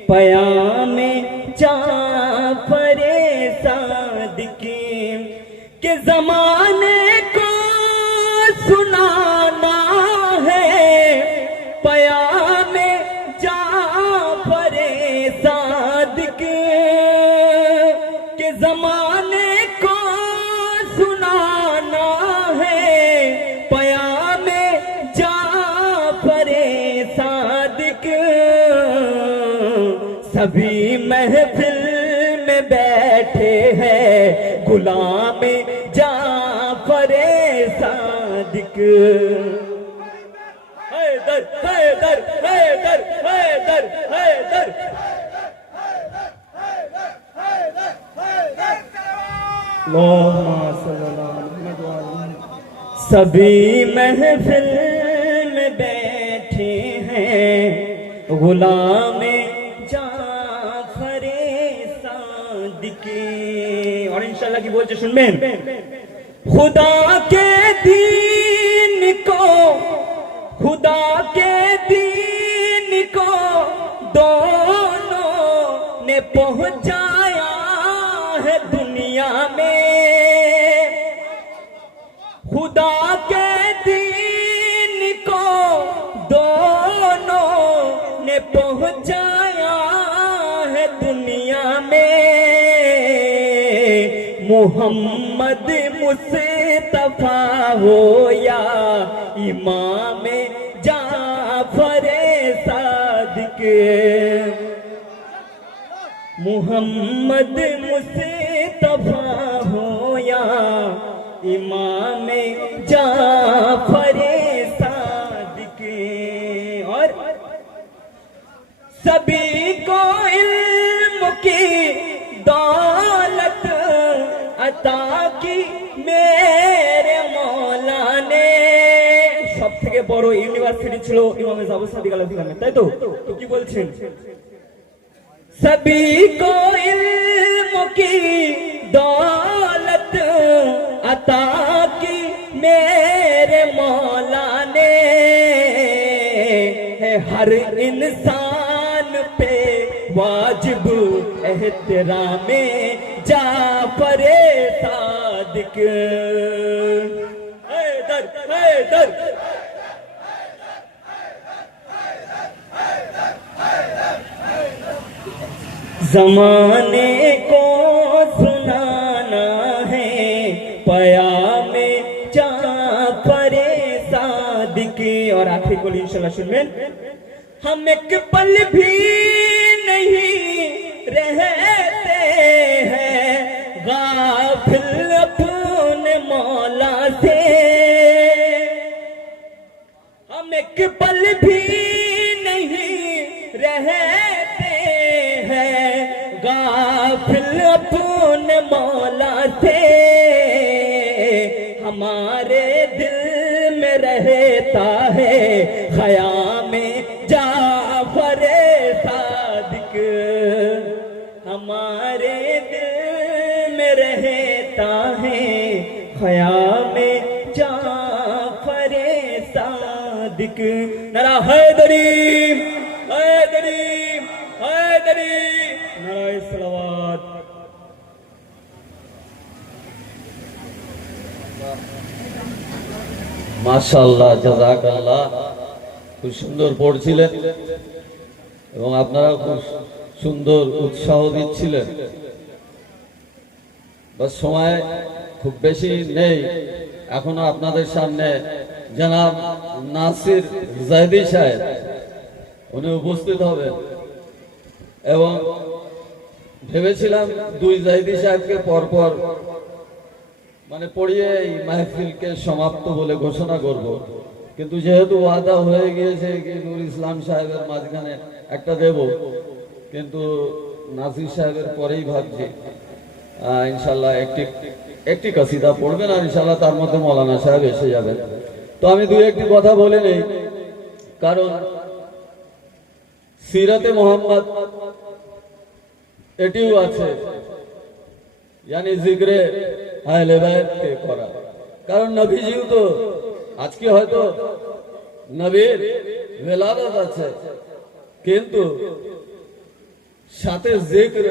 पयामे जाफरे सादिक के ज़माने को सुनाना है पयामे जाफरे सादिक के ज़माने को सुनाना है सभी महफिल में बैठे हैं गुलाम जाफर सादिक। हैदर हैदर हैदर हैदर हैदर। सभी महफिल में बैठे हैं गुलाम जाफर सादिक। और इंशाल्लाह की बोलते सुनবেন। खुदा के दीन को, खुदा के दीन को दोनों ने पहुंचाया है दुनिया में। खुदा के दीन को दोनों ने पहुंचाया है दुनिया में। मोहम्मद मुस्तफा हो या इमाम जाफर सादिक। मोहम्मद मुस्तफा हो या इमाम जाफर सादिक। और सभी को इल्म की दौलत अता की मेरे मौला ने। সব থেকে বড় ইউনিভার্সিটি ছিল ইমাম জাফর সাদিক আলাইহিস সালাম, তাই তো? তো কি বলছেন? सभी को इल्म की दौलत अता की मेरे मौला ने। है हर इंसान पे वाजिब एहतराम जाफर सादिक। हैदर हैदर। जमाने को सुनाना है पयाम जाफर सादिक। और आखिरी को इंशाल्लाह सुनবেন। हम एक पल भी नहीं रहते हैं गाफिल अपने मौला से। हम एक पल भी नहीं रहते हैं गाफिल अपने मौला से। हमारे दिल में रहता है ख़याम जाफर सादिक। हमारे दिल में रहता है ख़याम जाफर सादिक। नारा हैदरी हैदरी हैदरी। नारा सलावत। মাশাআল্লাহ, জাযাকাল্লাহ। খুব সুন্দর পড়ছিলেন এবং আপনারা খুব সুন্দর উৎসাহ দিচ্ছিলেন। বাস সময় খুব বেশি নেই, এখনো আপনাদের সামনে জনাব নাসির জায়দি সাহেব উনি উপস্থিত হবেন এবং ভেবেছিলাম দুই জায়দি সাহেবকে পরপর মানে পড়িয়ে এই মাহফিলকে সমাপ্ত বলে ঘোষণা করব, কিন্তু যেহেতু ওয়াদা হয়ে গিয়েছে কি নূর ইসলাম সাহেবের মাঝখানে একটা দেব, কিন্তু নাসির সাহেবের পরেই ভাবছি ইনশাল্লাহ একটি কাসিদা পড়বেন আর ইনশাল্লাহ তার মধ্যে মৌলানা সাহেব এসে যাবেন। তো আমি দুই একটি কথা বলে নেই, কারণ সিরাতে মোহাম্মদ এটিও আছে, यानी जिक्रे আহলে বাইতকে করা। কারণ নবীজিও তো আজকে হয়তো নবীর ওলাদত আছে, কিন্তু সাথে জিক্র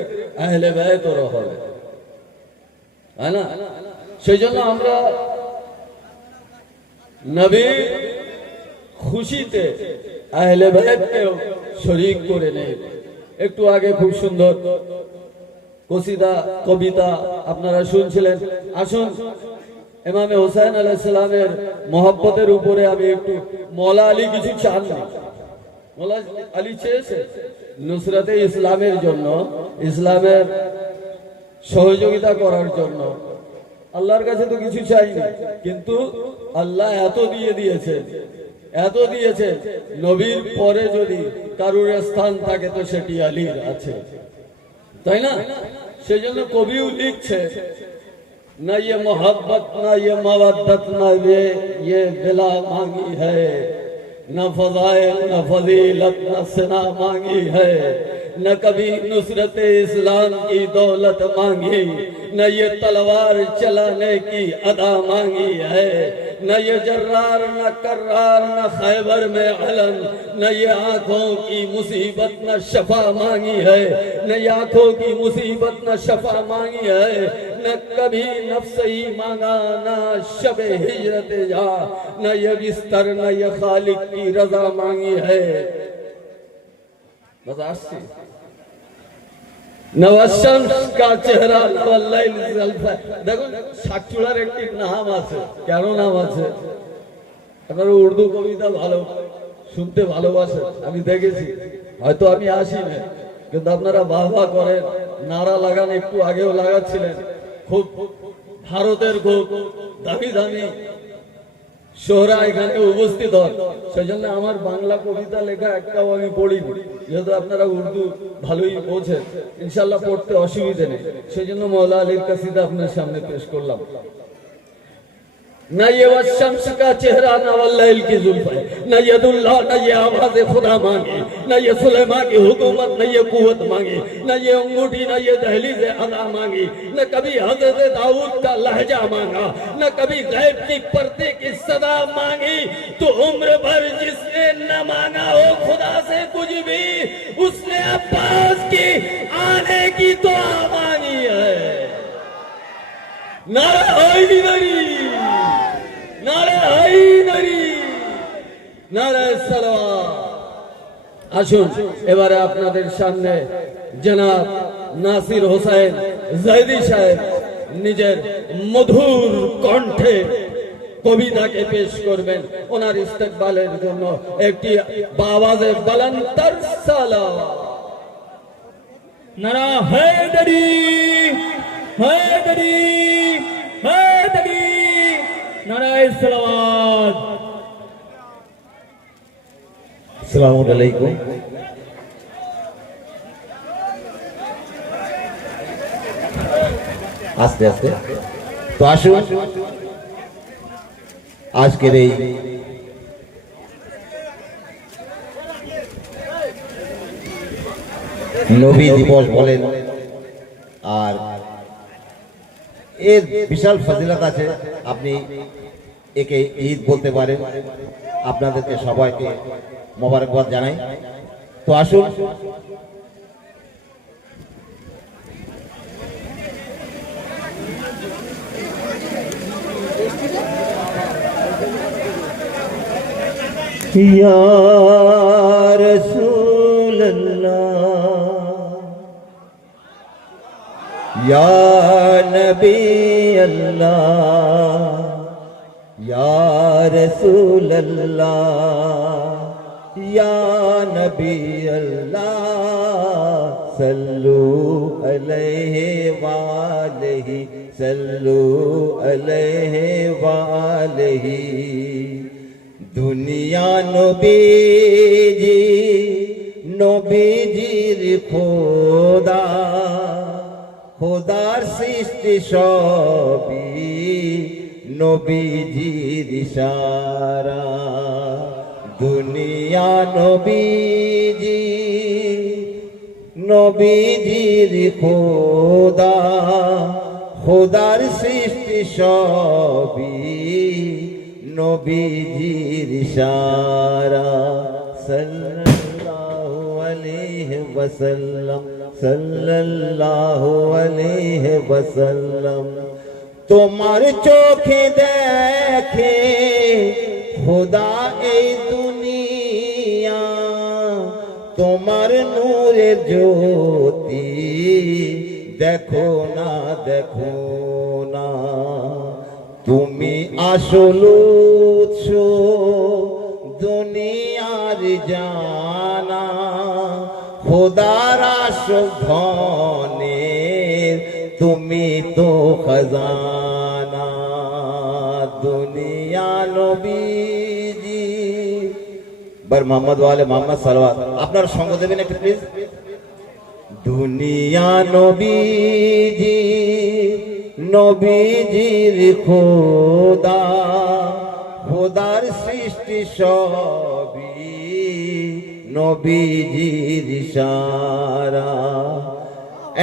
আহলে বাইতেরও হবে, তাই না? সেই জন্য আমরা নবীর খুশিতে আহলে বাইতকেও শরীক করে নেই। একটু আগে খুব সুন্দর কসিদা কবিতা আপনারা শুনছিলেন। আসুন ইমামে হোসেন আলাইহিস সালামের মহব্বতের উপরে আমি একটু, মৌলা আলী কিছু চান না, মোল্লা আলী চেয়েছে নুসরাতে ইসলামের জন্য, ইসলামের সহযোগিতা করার জন্য। আল্লাহর কাছে তো কিছু চাইনি, কিন্তু আল্লাহ এত দিয়ে দিয়েছে, এত দিয়েছে। নবীর পরে যদি কারুর স্থান থাকে তো সেটি আলীর আছে, তাই না? সেজন্য কবিও লিখছে, না ये मोहब्बत ना ये मवद्दत ना ये बिला मांगी है, न फजाइल न फजीलत न सना मांगी है, न कभी नुसरत इस्लाम की दौलत मांगी, न ये तलवार चलाने की अदा मांगी है, न ये जर्रार न कर्रार न खैबर में अलम, न ये आंखों की मुसीबत न शफा मांगी है, न ये आंखों की मुसीबत न शफा मांगी है, न कभी नफ्स ही मांगा, न शबे हिजरत जा, न ये बिस्तर न ये खालिक की रजा मांगी है। बस आस्ती नवाशम्स का চেহারা নওয়াল্লাইল জলফা। দেখুন শাকচুড়ার একটি নাম আছে, কেন নাম আছে? আপনারা উর্দু কবিতা ভালো শুনতে ভালোবাসেন, আমি দেখেছি। হয়তো আমি আসি না, কিন্তু আপনারা বাহবা করেন, নারা লাগান, একটু আগেও লাগাচ্ছিলেন। খুব ভারতের খুব দামি দামি শোহরা এখানে উপস্থিত হন। সেজন্য আমার বাংলা কবিতা লেখা একটাও আমি পড়িনি, যেহেতু আপনারা উর্দু ভালোই বোঝেন, ইনশাল্লাহ পড়তে অসুবিধে নেই। সেজন্য মওলা আলীর কাসিদা আপনার সামনে পেশ করলাম। ना ये वशम्स का चेहरा ना वल्लैल की जुल्फ है, न यदुल्लाह न ये आवाज़ खुदा मांगे, न ये सुलेमान की हुकूमत न ये कुव्वत मांगे, न ये अंगूठी न ये दहलीज अदा मांगी, न कभी हज़रत दाऊद का लहजा मांगा, न कभी गैब की पर्दे की सदा मांगी। तो उम्र भर जिसने न मांगा हो खुदा से कुछ भी, उसने अब्बास की आने की दुआ मांगी है। नारा हैदरी, नारा हैदरी, नारा সালাওয়াত। আসুন এবারে আপনাদের সামনে জনাব নাসির হোসেন জাইদি সাহেব নিজের মধুর কণ্ঠে কবিতাকে পেশ করবেন। ওনার ইস্তেকবালের জন্য একটি আওয়াজে বুলন্দতর সালাওয়াত। নারা हैदरी, हैदरी, हैदरी, नारा सलावत। अस्सलामु अलैकुम। আস্তে আস্তে তো আসুন আজকের এই নবী দিবস বলেন, আর এর বিশাল ফজিলত আছে। আপনি একে ঈদ বলতে পারেন। আপনাদেরকে সবাইকে মোবারকবাদ জানাই। তো আসুন ইয়া রাসূলুল্লাহ, ইয়া নবী আল্লাহ, ইয়া রাসূলুল্লাহ, ইয়া নবী আল্লাহ, সাল্লু আলাইহি ওয়া আলিহি, সাল্লু আলাইহি ওয়া আলিহি। দুনিয়া নবীজি, নবীজির খোদা, খোদার সৃষ্টি সবই নবীজির ইশারা। দুনিয়া নবীজি, নবীজির খোদা, খোদার সৃষ্টি সবই নবীজির ইশারা। সাল্লাল্লাহু আলাইহি ওয়াসাল্লাম, সাল্লাল্লাহু আলাইহি ওয়াসাল্লাম। তোমার চোখে দেখে খোদা এই দুনিয়া, তোমার নূরের জ্যোতি দেখো না, দেখো না। তুমি আসল উৎস, দুনিয়ার জানা খোদার আসল ধনের তুমি তো খজানা দুনিয়া নবীজি বার মোহাম্মদ ওয়ালে মোহাম্মদ সাল্লাল্লাহু আলাইহি আপনারা সঙ্গ দেবেন একটু প্লিজ দুনিয়া নবীজি নবীজির খোদা খোদার সৃষ্টি সবই নবীজির ইশারা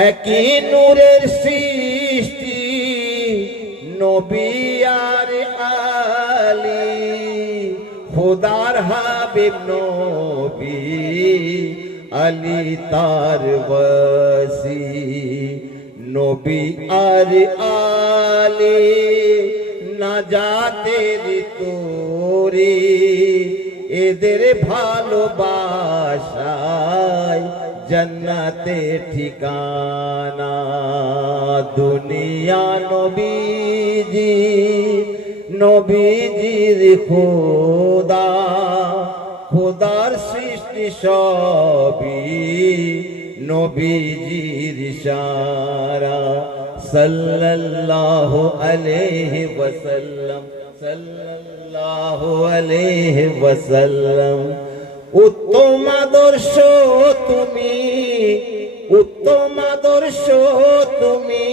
একই নূরের সৃষ্টি নবী আর আলী খোদার হাবিব নবী আলী তার বসি নবী আর আলী নাজাতের তোরে এদের ভালোবাসায় জান্নাতে ঠিকানা দুনিয়া নবীজি নবীজির খোদা খোদার সৃষ্টি সবই নবীজির ইশারা সাল্লাল্লাহু আলাইহি ওয়াসাল্লাম সাল্লাল্লাহু আলাইহি ওয়াসাল্লাম উত্তম আদর্শ তুমি উত্তম আদর্শ তুমি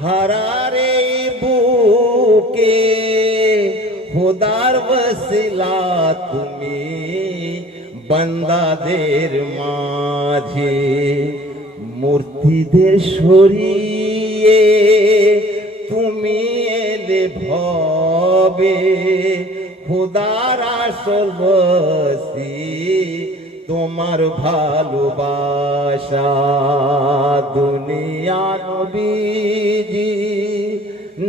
ধারারে বুকে খোদার ওসিলা তুমি বান্দাদের মাঝে মূর্তিদের সরিয়ে তুমি এলে ভবে খোদার আসল বসি তোমার ভালোবাসা দুনিয়া নবীজি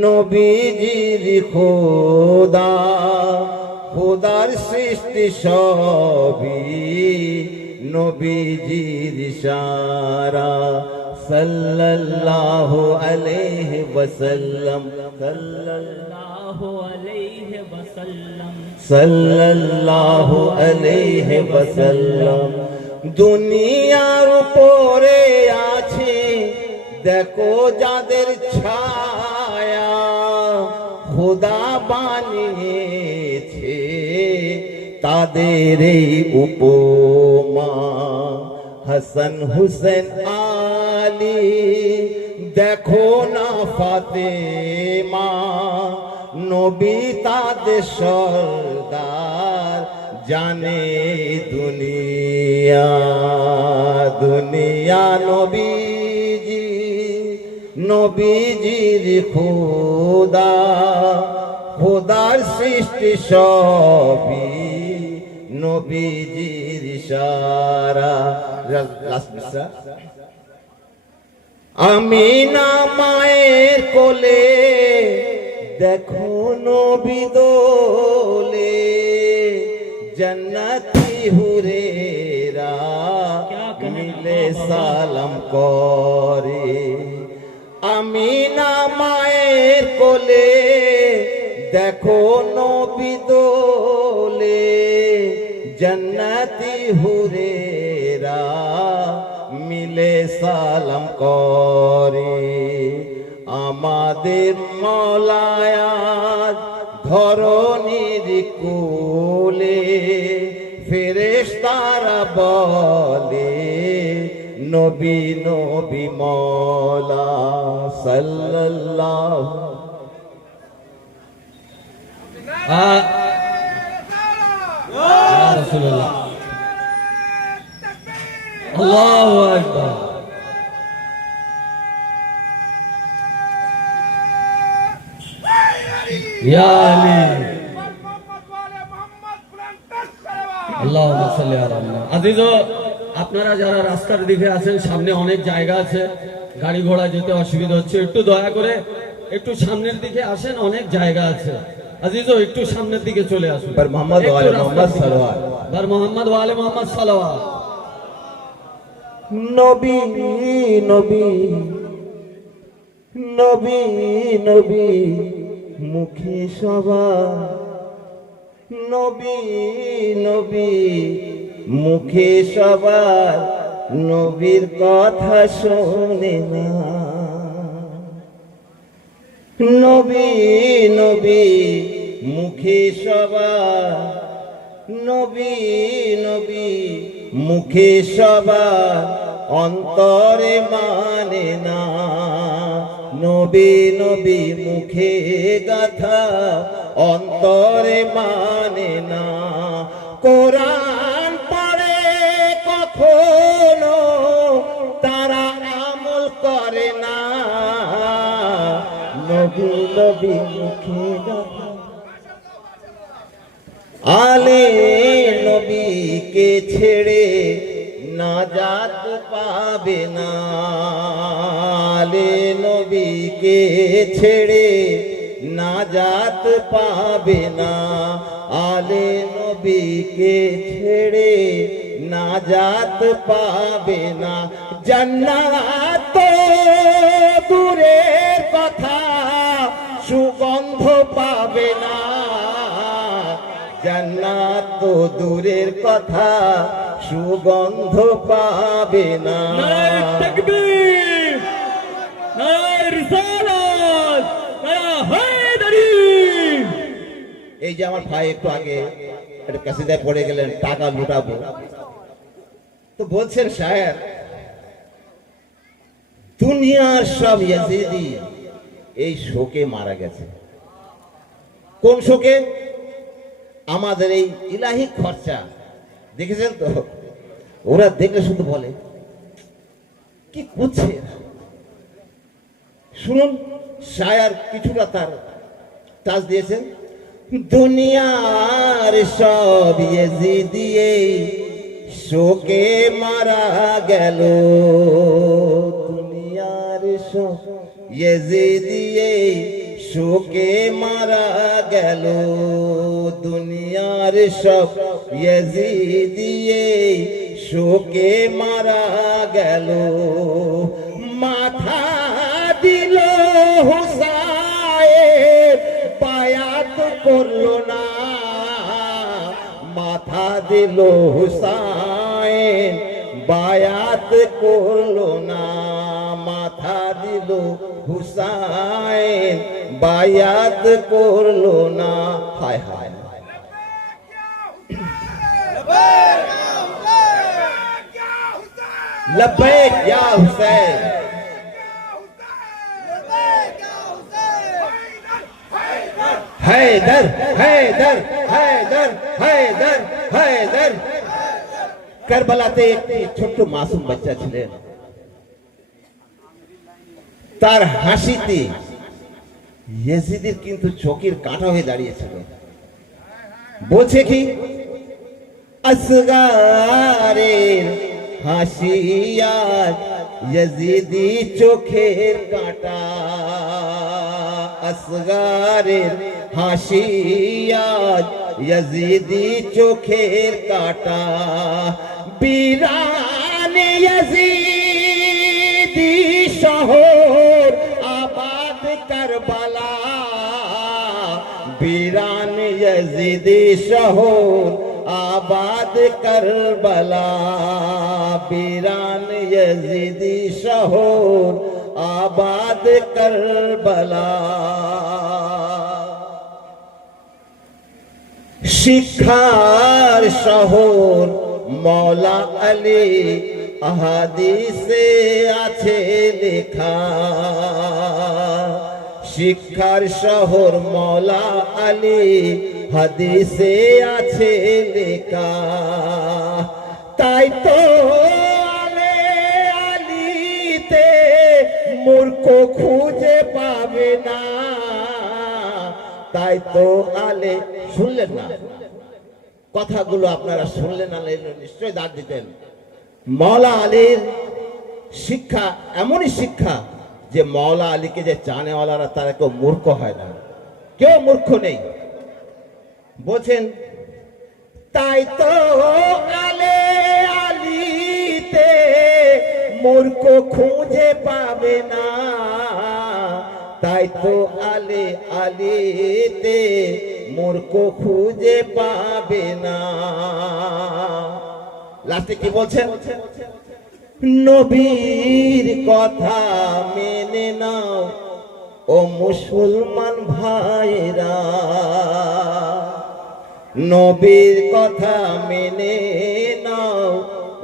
নবীজির খোদা খোদার সৃষ্টি সবই নবীজির ইশারা সাল্লাল্লাহু আলাইহি ওয়াসাল্লাম সাল্লাল্লাহু আলাইহি ওয়াসাল্লাম সাল্লাল্লাহু আলাইহি ওয়াসাল্লাম দুনিয়ার উপরে আছে দেখো যাদের ছায়া খোদা বানিয়েছে তাদের এই উপমা হাসান হুসেন আলী দেখো না ফাতেমা নবী তাদের সরদার জানে দুনিয়া দুনিয়া নবীজি নবীজির খোদা খোদার সৃষ্টি সবই নবীজির ইশারা আমিনা মায়ের কোলে দেখো নবী দোলে জান্নাতি হুরেরা মিলে সালাম করে আমিনা মায়ের কোলে দেখো নবী দোলে জান্নাতি হুরেরা মিলে সালাম করে আমাদের মলায়াত ধরণীর কোলে ফেরেশতারা বলে নবী নবী মওলা সাল্লাল্লাহু রাসূলুল্লাহ আল্লাহু আকবার ইয়া আলী আল্লাহুম্মা সাল্লি আলা মুহাম্মদ আজিজো আপনারা যারা রাস্তার দিকে আছেন সামনে অনেক জায়গা আছে গাড়ি ঘোড়া যেতে অসুবিধা হচ্ছে একটু দয়া করে একটু সামনের দিকে আসেন অনেক জায়গা আছে আজিজো একটু সামনের দিকে চলে আসুন বার মোহাম্মদ ওয়া আলে মোহাম্মদ সাল্লাল্লাহু বার মোহাম্মদ ওয়া আলে মোহাম্মদ সাল্লাল্লাহু নবী নবী নবী নবী মুখে সবার নবী নবী মুখে সবার নবীর কথা শোনে না। নবী নবী মুখে সবার নবী নবী মুখে সবার অন্তরে মানে না। নবী নবী মুখে গাথা অন্তরে মানে না। কোরআন পড়ে কখনো তারা আমল করে না। নবী নবী মুখে গাথা আলে নবীকে ছেড়ে নাজাত পাবে না। আলে নবীকে ছেড়ে নাজাত পাবে না। আলে নবীকে ছেড়ে নাজাত পাবে না। জান্নাত তো দূরের কথা সুগন্ধ পাবে না। জান্নাত তো দূরের কথা সুগন্ধ পাবে না। নারায়ে তাকবীর, নারায়ে রিসালাত, নারা হায়দারি। এই যে আমার ভাই একটু আগে একটা কাসিদায় পড়ে গেলেন টাকা লুটাবো, তো বলছেন শায়ের দুনিয়ার সব ইয়াজিদি এই শোকে মারা গেছে। কোন শোকে? আমাদের এই ইলাহি খরচা দেখেছেন তো, ওরা দেখলে শুধু বলে কি করছে। শুনুন শায়ার কিছুটা তার টাচ দিয়েছেন। দুনিয়ার সব ইয়াজিদি এই শোকে মারা গেল। দুনিয়ার সব ইয়াজিদি এই শোকে মারা গেল। দুনিয়ার সব ইয়াজিদি এই শোকে মারা গেল। মাথা দিল হুসাইন বায়াত করলো না। মাথা দিল হুসাইন বায়াত করলো না। মাথা দিল হুসাইন বায়াত করলো না। হায় হায় লব্বৈক ইয়া হুসাইন। হায়দার হায়দার হায়দার হায়দার হায়দার। কারবালাতে একটি ছোট্ট মাসুম বাচ্চা ছিলেন, তার হাসিতে ইয়াজিদের কিন্তু চোখের কাঁটা হয়ে দাঁড়িয়েছিল। বলছে কি? আসগারের হাসি আজ ইয়াজিদি চোখের কাঁটা। আসগারের হাসি আজ ইয়াজিদি চোখের কাঁটা। বিরান ইয়াজিদি শহর আবাদ কারবালা। বিরান ইয়াজিদি শহর আবাদ কারবালা। বিরান ইয়াজিদি শহর আবাদ কারবালা। শিক্ষার শহর মৌলা আলী আহাদিসে আছে লেখা। শিক্ষার শহর মৌলা আলী হাদিসে আছে লেখা। তাই তো আলে আলীতে মূর্খ খুঁজে পাবে না। তাই তো আলে শুনলেন না কথাগুলো, আপনারা শুনলেন না নিশ্চয় দাঁত দিতেন। মৌলা আলীর শিক্ষা এমনই শিক্ষা যে মৌলা আলীকে যে জানেওয়ালারা তারা কেউ মূর্খ হয় না, কেউ মূর্খ নেই। বলছেন তাই তো আলে আলীতে মূর্খ খুঁজে পাবে না। তাই তো আলে আলীতে মূর্খ খুঁজে পাবে না। লাস্টে কি বলছেন? নবীর কথা মেনে নাও ও মুসলমান ভাইরা, নবীর কথা মেনে নাও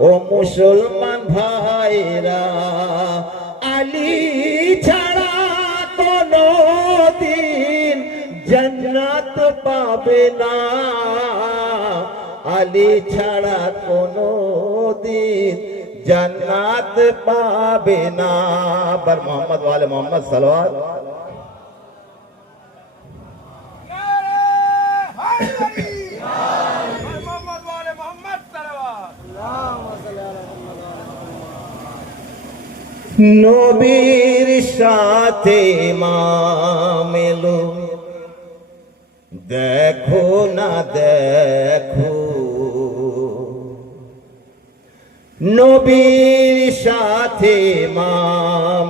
ও মুসলমান ভাইরা। আলী ছাড়া কোনো দিন জান্নাত পাবে না, আলী ছাড়া কোনো দিন জান্নাত পাবে না। বার মোহাম্মদ ওয়ালে মোহাম্মদ সাল্লাল্লাহু আলাইহি ওয়াসাল্লাম। নবীর সাথে মা মেলো, দেখো না দেখো, নবীর সাথে মা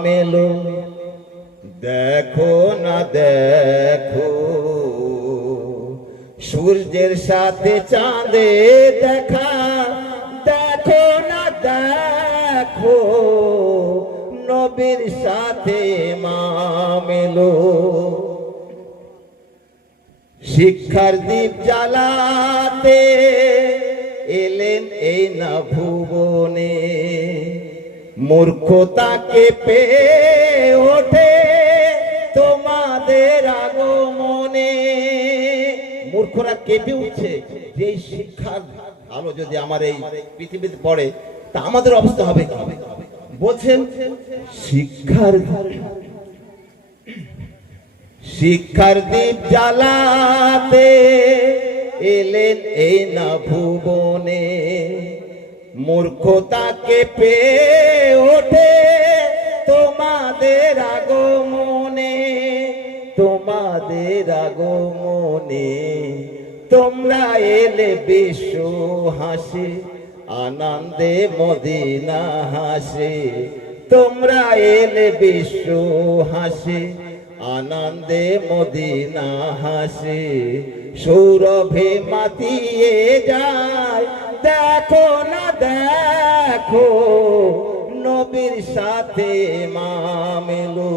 মেলো, দেখো না দেখো, সূর্যের সাথে চাঁদে দেখা, দেখো না দেখো, নবীর সাথে মা মেলো। শিক্ষার দীপ জ্বালাতে এলেন এই না ভুবনে, মূর্খতাকে পেয়ে ওঠে তোমাদের আগমনে। মূর্খরা কেঁপে উঠছে যে এই শিক্ষার আলো যদি আমার এই পৃথিবীতে পড়ে তা আমাদের অবস্থা হবে কি? বলছেন শিক্ষার দীপ জ্বালাতে এলেন এই না ভুবনে, মূর্খতাকে পেয়ে ওঠে তোমাদের আগমনে, তোমাদের আগমনে। তোমরা এলে বিশ্ব হাসে, আনন্দে মদিনা হাসে, তোমরা এলে বিশ্ব হাসে, আনন্দে মদিনা হাসে। সৌরভে মাতিয়ে যায়, দেখো না দেখো, নবীর সাথে মা মেলো।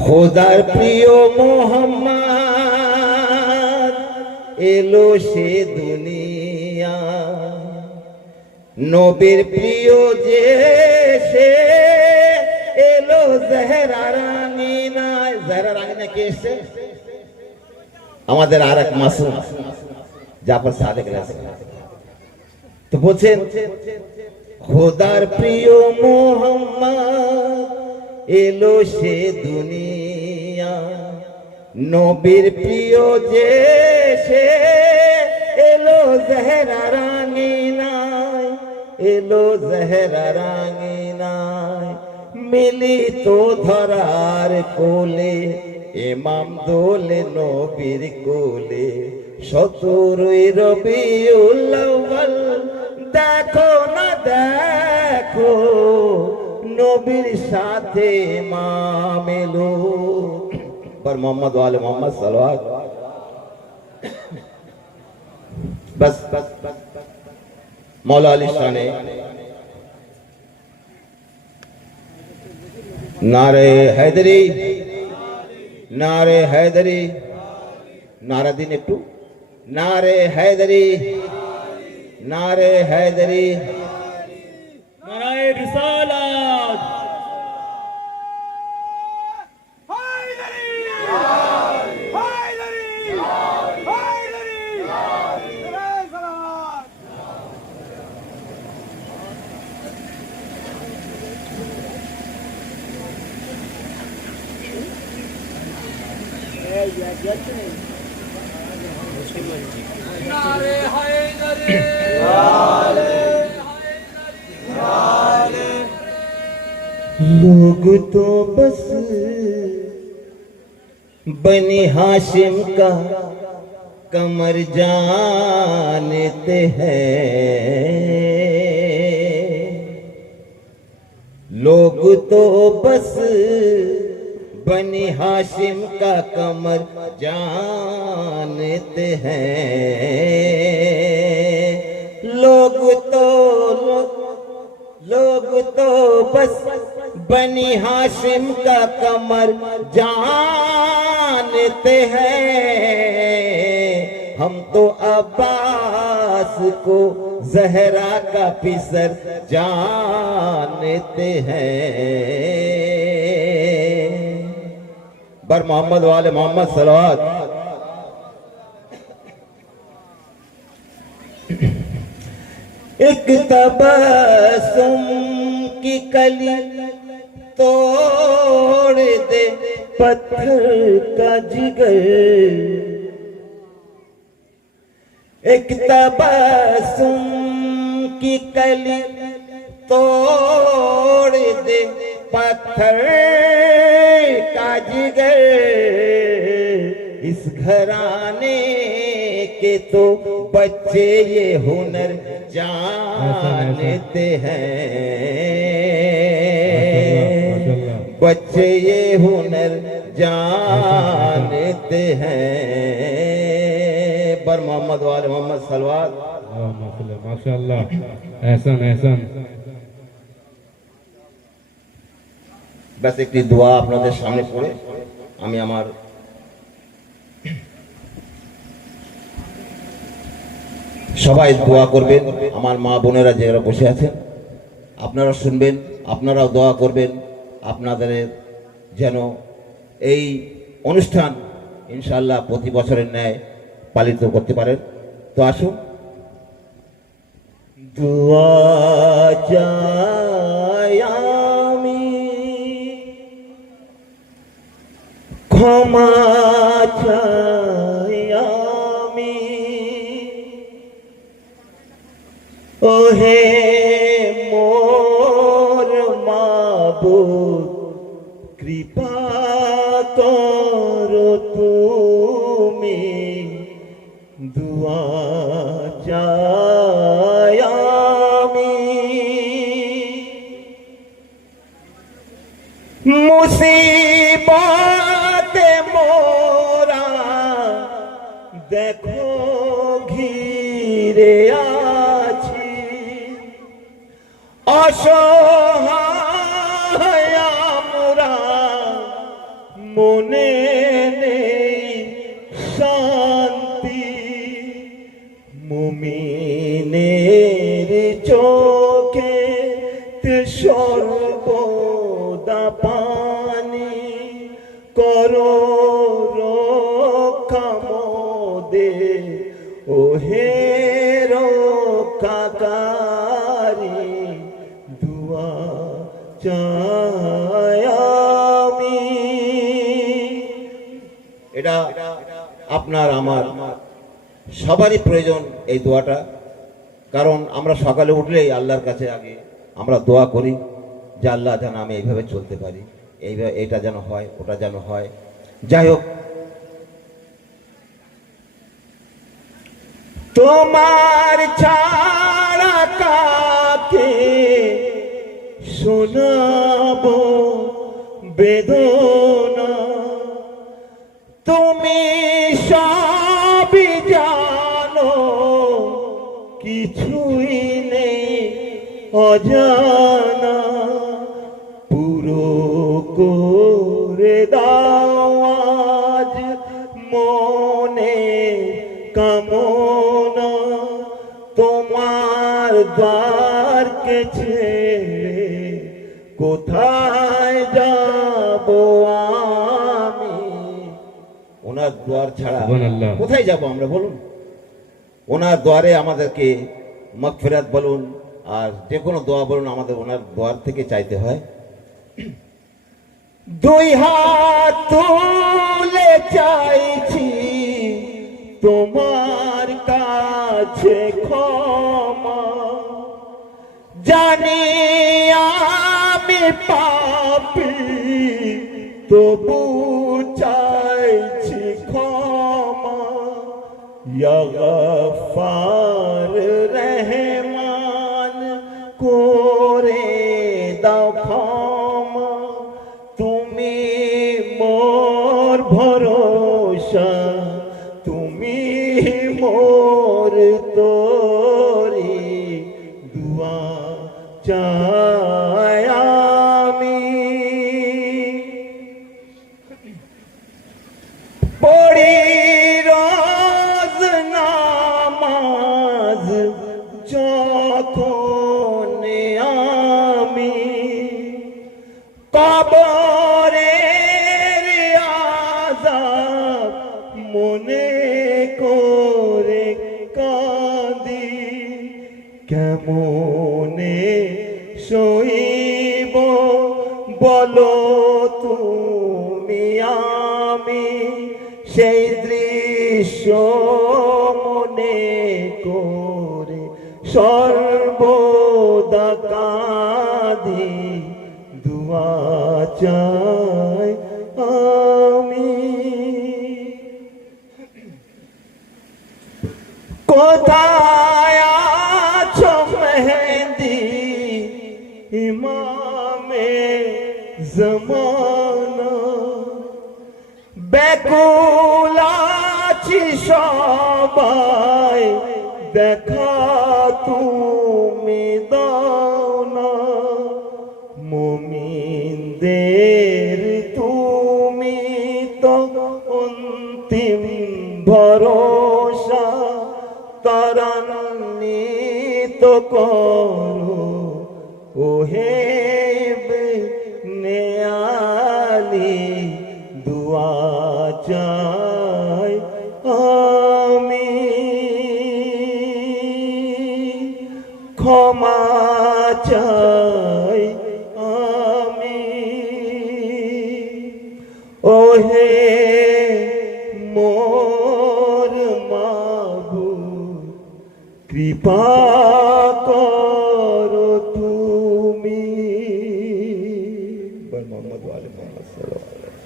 খোদার প্রিয় মোহাম্মদ এলো সে দুনিয়া, নবীর প্রিয় যে সে এলো জেহরা রানী না। জেহরা রানী না কে এসছে? আমাদের আর এক মাসুম জাফর সাদেক রাসূল। তো বলছেন খোদার প্রিয় মোহাম্মদ এলো সে দুনিয়া, নবীর প্রিয় যে সে এলো জেহরা রানী নাই, এলো জেহরা রানী নাই। মিলিত ধরার কোলে ইমাম দোলে নবীর কোলে, 17 রবিউল আউয়াল দেখো না দেখো, নবীর সাথে মা মেলো। पर मोहम्मद वाले मोहम्मद सलवात। बस मौला अली शाह ने नारे हैदरी, नारे हैदरी, नारा दिन एकटू, नारे हैदरी, नारे हैदरी, नाराए रिसालत, लोग तो बस बनी हाशिम का कमर जानते हैं, लोग तो बस बनी हाशिम का कमर जानते हैं लोग तो बस बनी हाशिम का कमर जानते हैं हम तो अब्बास को जहरा का पिसर जानते हैं बर मोहम्मद वाले मोहम्मद सलवात एक तबस्सुम की कली तोड़ दे पत्थर का जिगर एक तबस्सुम की कली तोड़ दे पत्थर का जिगर इस घराने के तो बच्चे ये हुनर जानते हैं बच्चे ये हुनर जानते हैं बर मोहम्मद वाले मोहम्मद सलवात माशाल्लाह एहसान एहसान बस একটি দোয়া আপনাদের সামনে পড়ে আমি আমার সবাই দোয়া করবেন আমার মা বোনেরা যারা বসে আছেন আপনারা শুনবেন আপনারাও দোয়া করবেন আপনাদের যেন এই অনুষ্ঠান ইনশাআল্লাহ প্রতি বছরের ন্যায় পালিত করতে পারেন তো আসুন দোয়া চাই আমি ক্ষমা চাই আমি ওহে মোর মাবুদ কৃপা করো তুমি দুয়া চাই আমি মুসিবতে মোরা দেখো ঘিরে আছি অসহায় আমরা মনে নেই শান্তি মুমিনের চোখে সর্বদা পানি করো রক্ষা মোদের ওহে রক্ষাকারী দুয়া চাই আমি এটা আপনার আমার সবারই প্রয়োজন এই দোয়াটা কারণ আমরা সকালে উঠলেই আল্লাহর কাছে আগে আমরা দোয়া করি যে আল্লাহ যেন আমি এইভাবে চলতে পারি এইভাবে এটা যেন হয় ওটা যেন হয় যাই হোক তোমার ছাড়া কাকে শোনাবো বেদনা তুমি সবই জানো কিছুই নেই অজানা পুরো করে দাও আজ মনে কামনা তোমার দ্বারকে ছেড়ে কোথায় যাব আমি ওনার দ্বার ছাড়া সুবহানাল্লাহ। কোথায় যাব আমরা বলুন ওনার দ্বারে আমাদেরকে মাগফিরাত বলুন আর যে কোনো দোয়া বলুন আমাদের ওনার দ্বার থেকে চাইতে হয় দুই হাত তুলে চাইছি তোমার কাছে ক্ষমা জানি আমি পাপী তবু চাইছি ক্ষমা ইয়া গফফার রহমান করে দাও ক্ষমা তুমি মোর তোরি দুয়া চাই আমি পড়ি রোজ নামাজ যখন আমি কবরের আযাব মনে করে কাঁদি কেমনে সইব বলো তুমি আমি সেই দৃশ্য মনে করে সর্বদা কাঁদি দুয়া চাই আমি কোথায় আছো মেহেদি ইমামে জমানা ব্যাকুল আছি সবাই দেখা তুমি দাও না মুমিনদের তুমি তো অন্তিম ভরসা ত্বরান্বিত করো ওহে নেয়ালি দুয়া চাই আমি ক্ষমা চাই আমি ওহে মোর মাবুদ কৃপা করো তুমি বল মোহাম্মদ ওয়া আলি মুহাম্মদ সাল্লাল্লাহু আলাইহি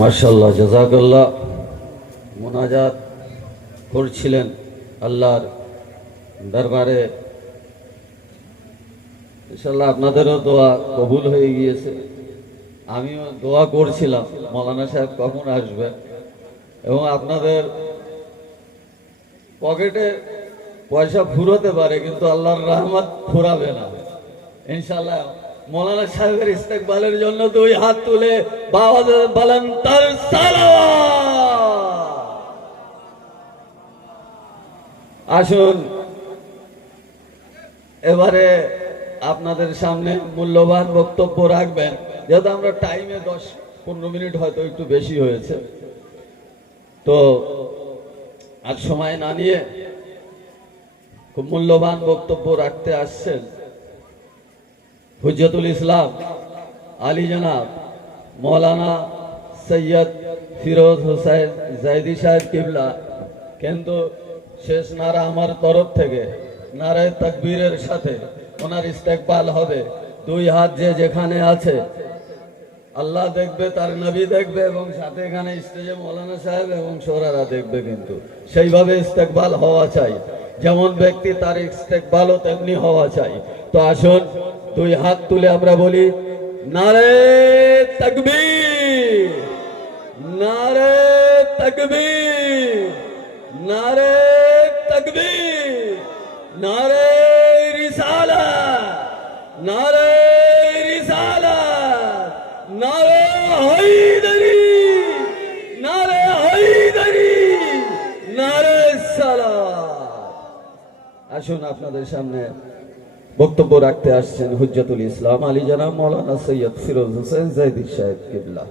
মাশাআল্লাহ, জাযাকাল্লাহ। মোনাজাত করছিলেন আল্লাহর দরবারে। ইনশাআল্লাহ আপনাদেরও দোয়া কবুল হয়ে গিয়েছে। আমিও দোয়া করছিলাম মৌলানা সাহেব কখন আসবে, এবং আপনাদের পকেটে পয়সা ফুরোতে পারে কিন্তু আল্লাহর রহমত ফুরাবে না ইনশাআল্লাহ। মৌলানা সাহেবের ইস্তেকবালের জন্য দুই হাত তুলে বাবা বলেন তার সালাওয়াত। আসুন এবারে আপনাদের সামনে মূল্যবান বক্তব্য রাখবেন। যেহেতু আমরা টাইমে 10-15 মিনিট হয়তো একটু বেশি হয়েছে, তো আর সময় না নিয়ে খুব মূল্যবান বক্তব্য রাখতে আসছেন হুজ্জতুল ইসলাম আলী জনাব মৌলানা সৈয়দ ফিরোজ হোসেন জাইদি সাহেব কিবলা। কিন্তু শেষ নারা আমার তরফ থেকে নারায়ে তাকবীরের সাথে ওনার ইস্তেকবাল হবে। দুই হাত যে যেখানে আছে আল্লাহ দেখবে, তার নবী দেখবে, এবং সাথে এখানে স্টেজে মৌলানা সাহেব এবং শোরারা দেখবে। কিন্তু সেইভাবে ইস্তেকবাল হওয়া চাই, যেমন ব্যক্তি তার ইস্তেকবালও তেমনি হওয়া চাই। তো আসুন দুই হাত তুলে আমরা বলি নারায়ে তাকবীর, নারায়ে তাকবীর, নারায়ে তাকবীর, নারায়ে রিসালাত, নারায়ে রিসালাত, নারায়ে হায়দারি, নারায়ে হায়দারি, নারায়ে সালাত। আসুন আপনাদের সামনে বক্তব্য রাখতে আসছেন হুজ্জতুল ইসলাম আলী জনাব মৌলানা সৈয়দ ফিরোজ হোসেন জাইদি সাহেব কিবলা।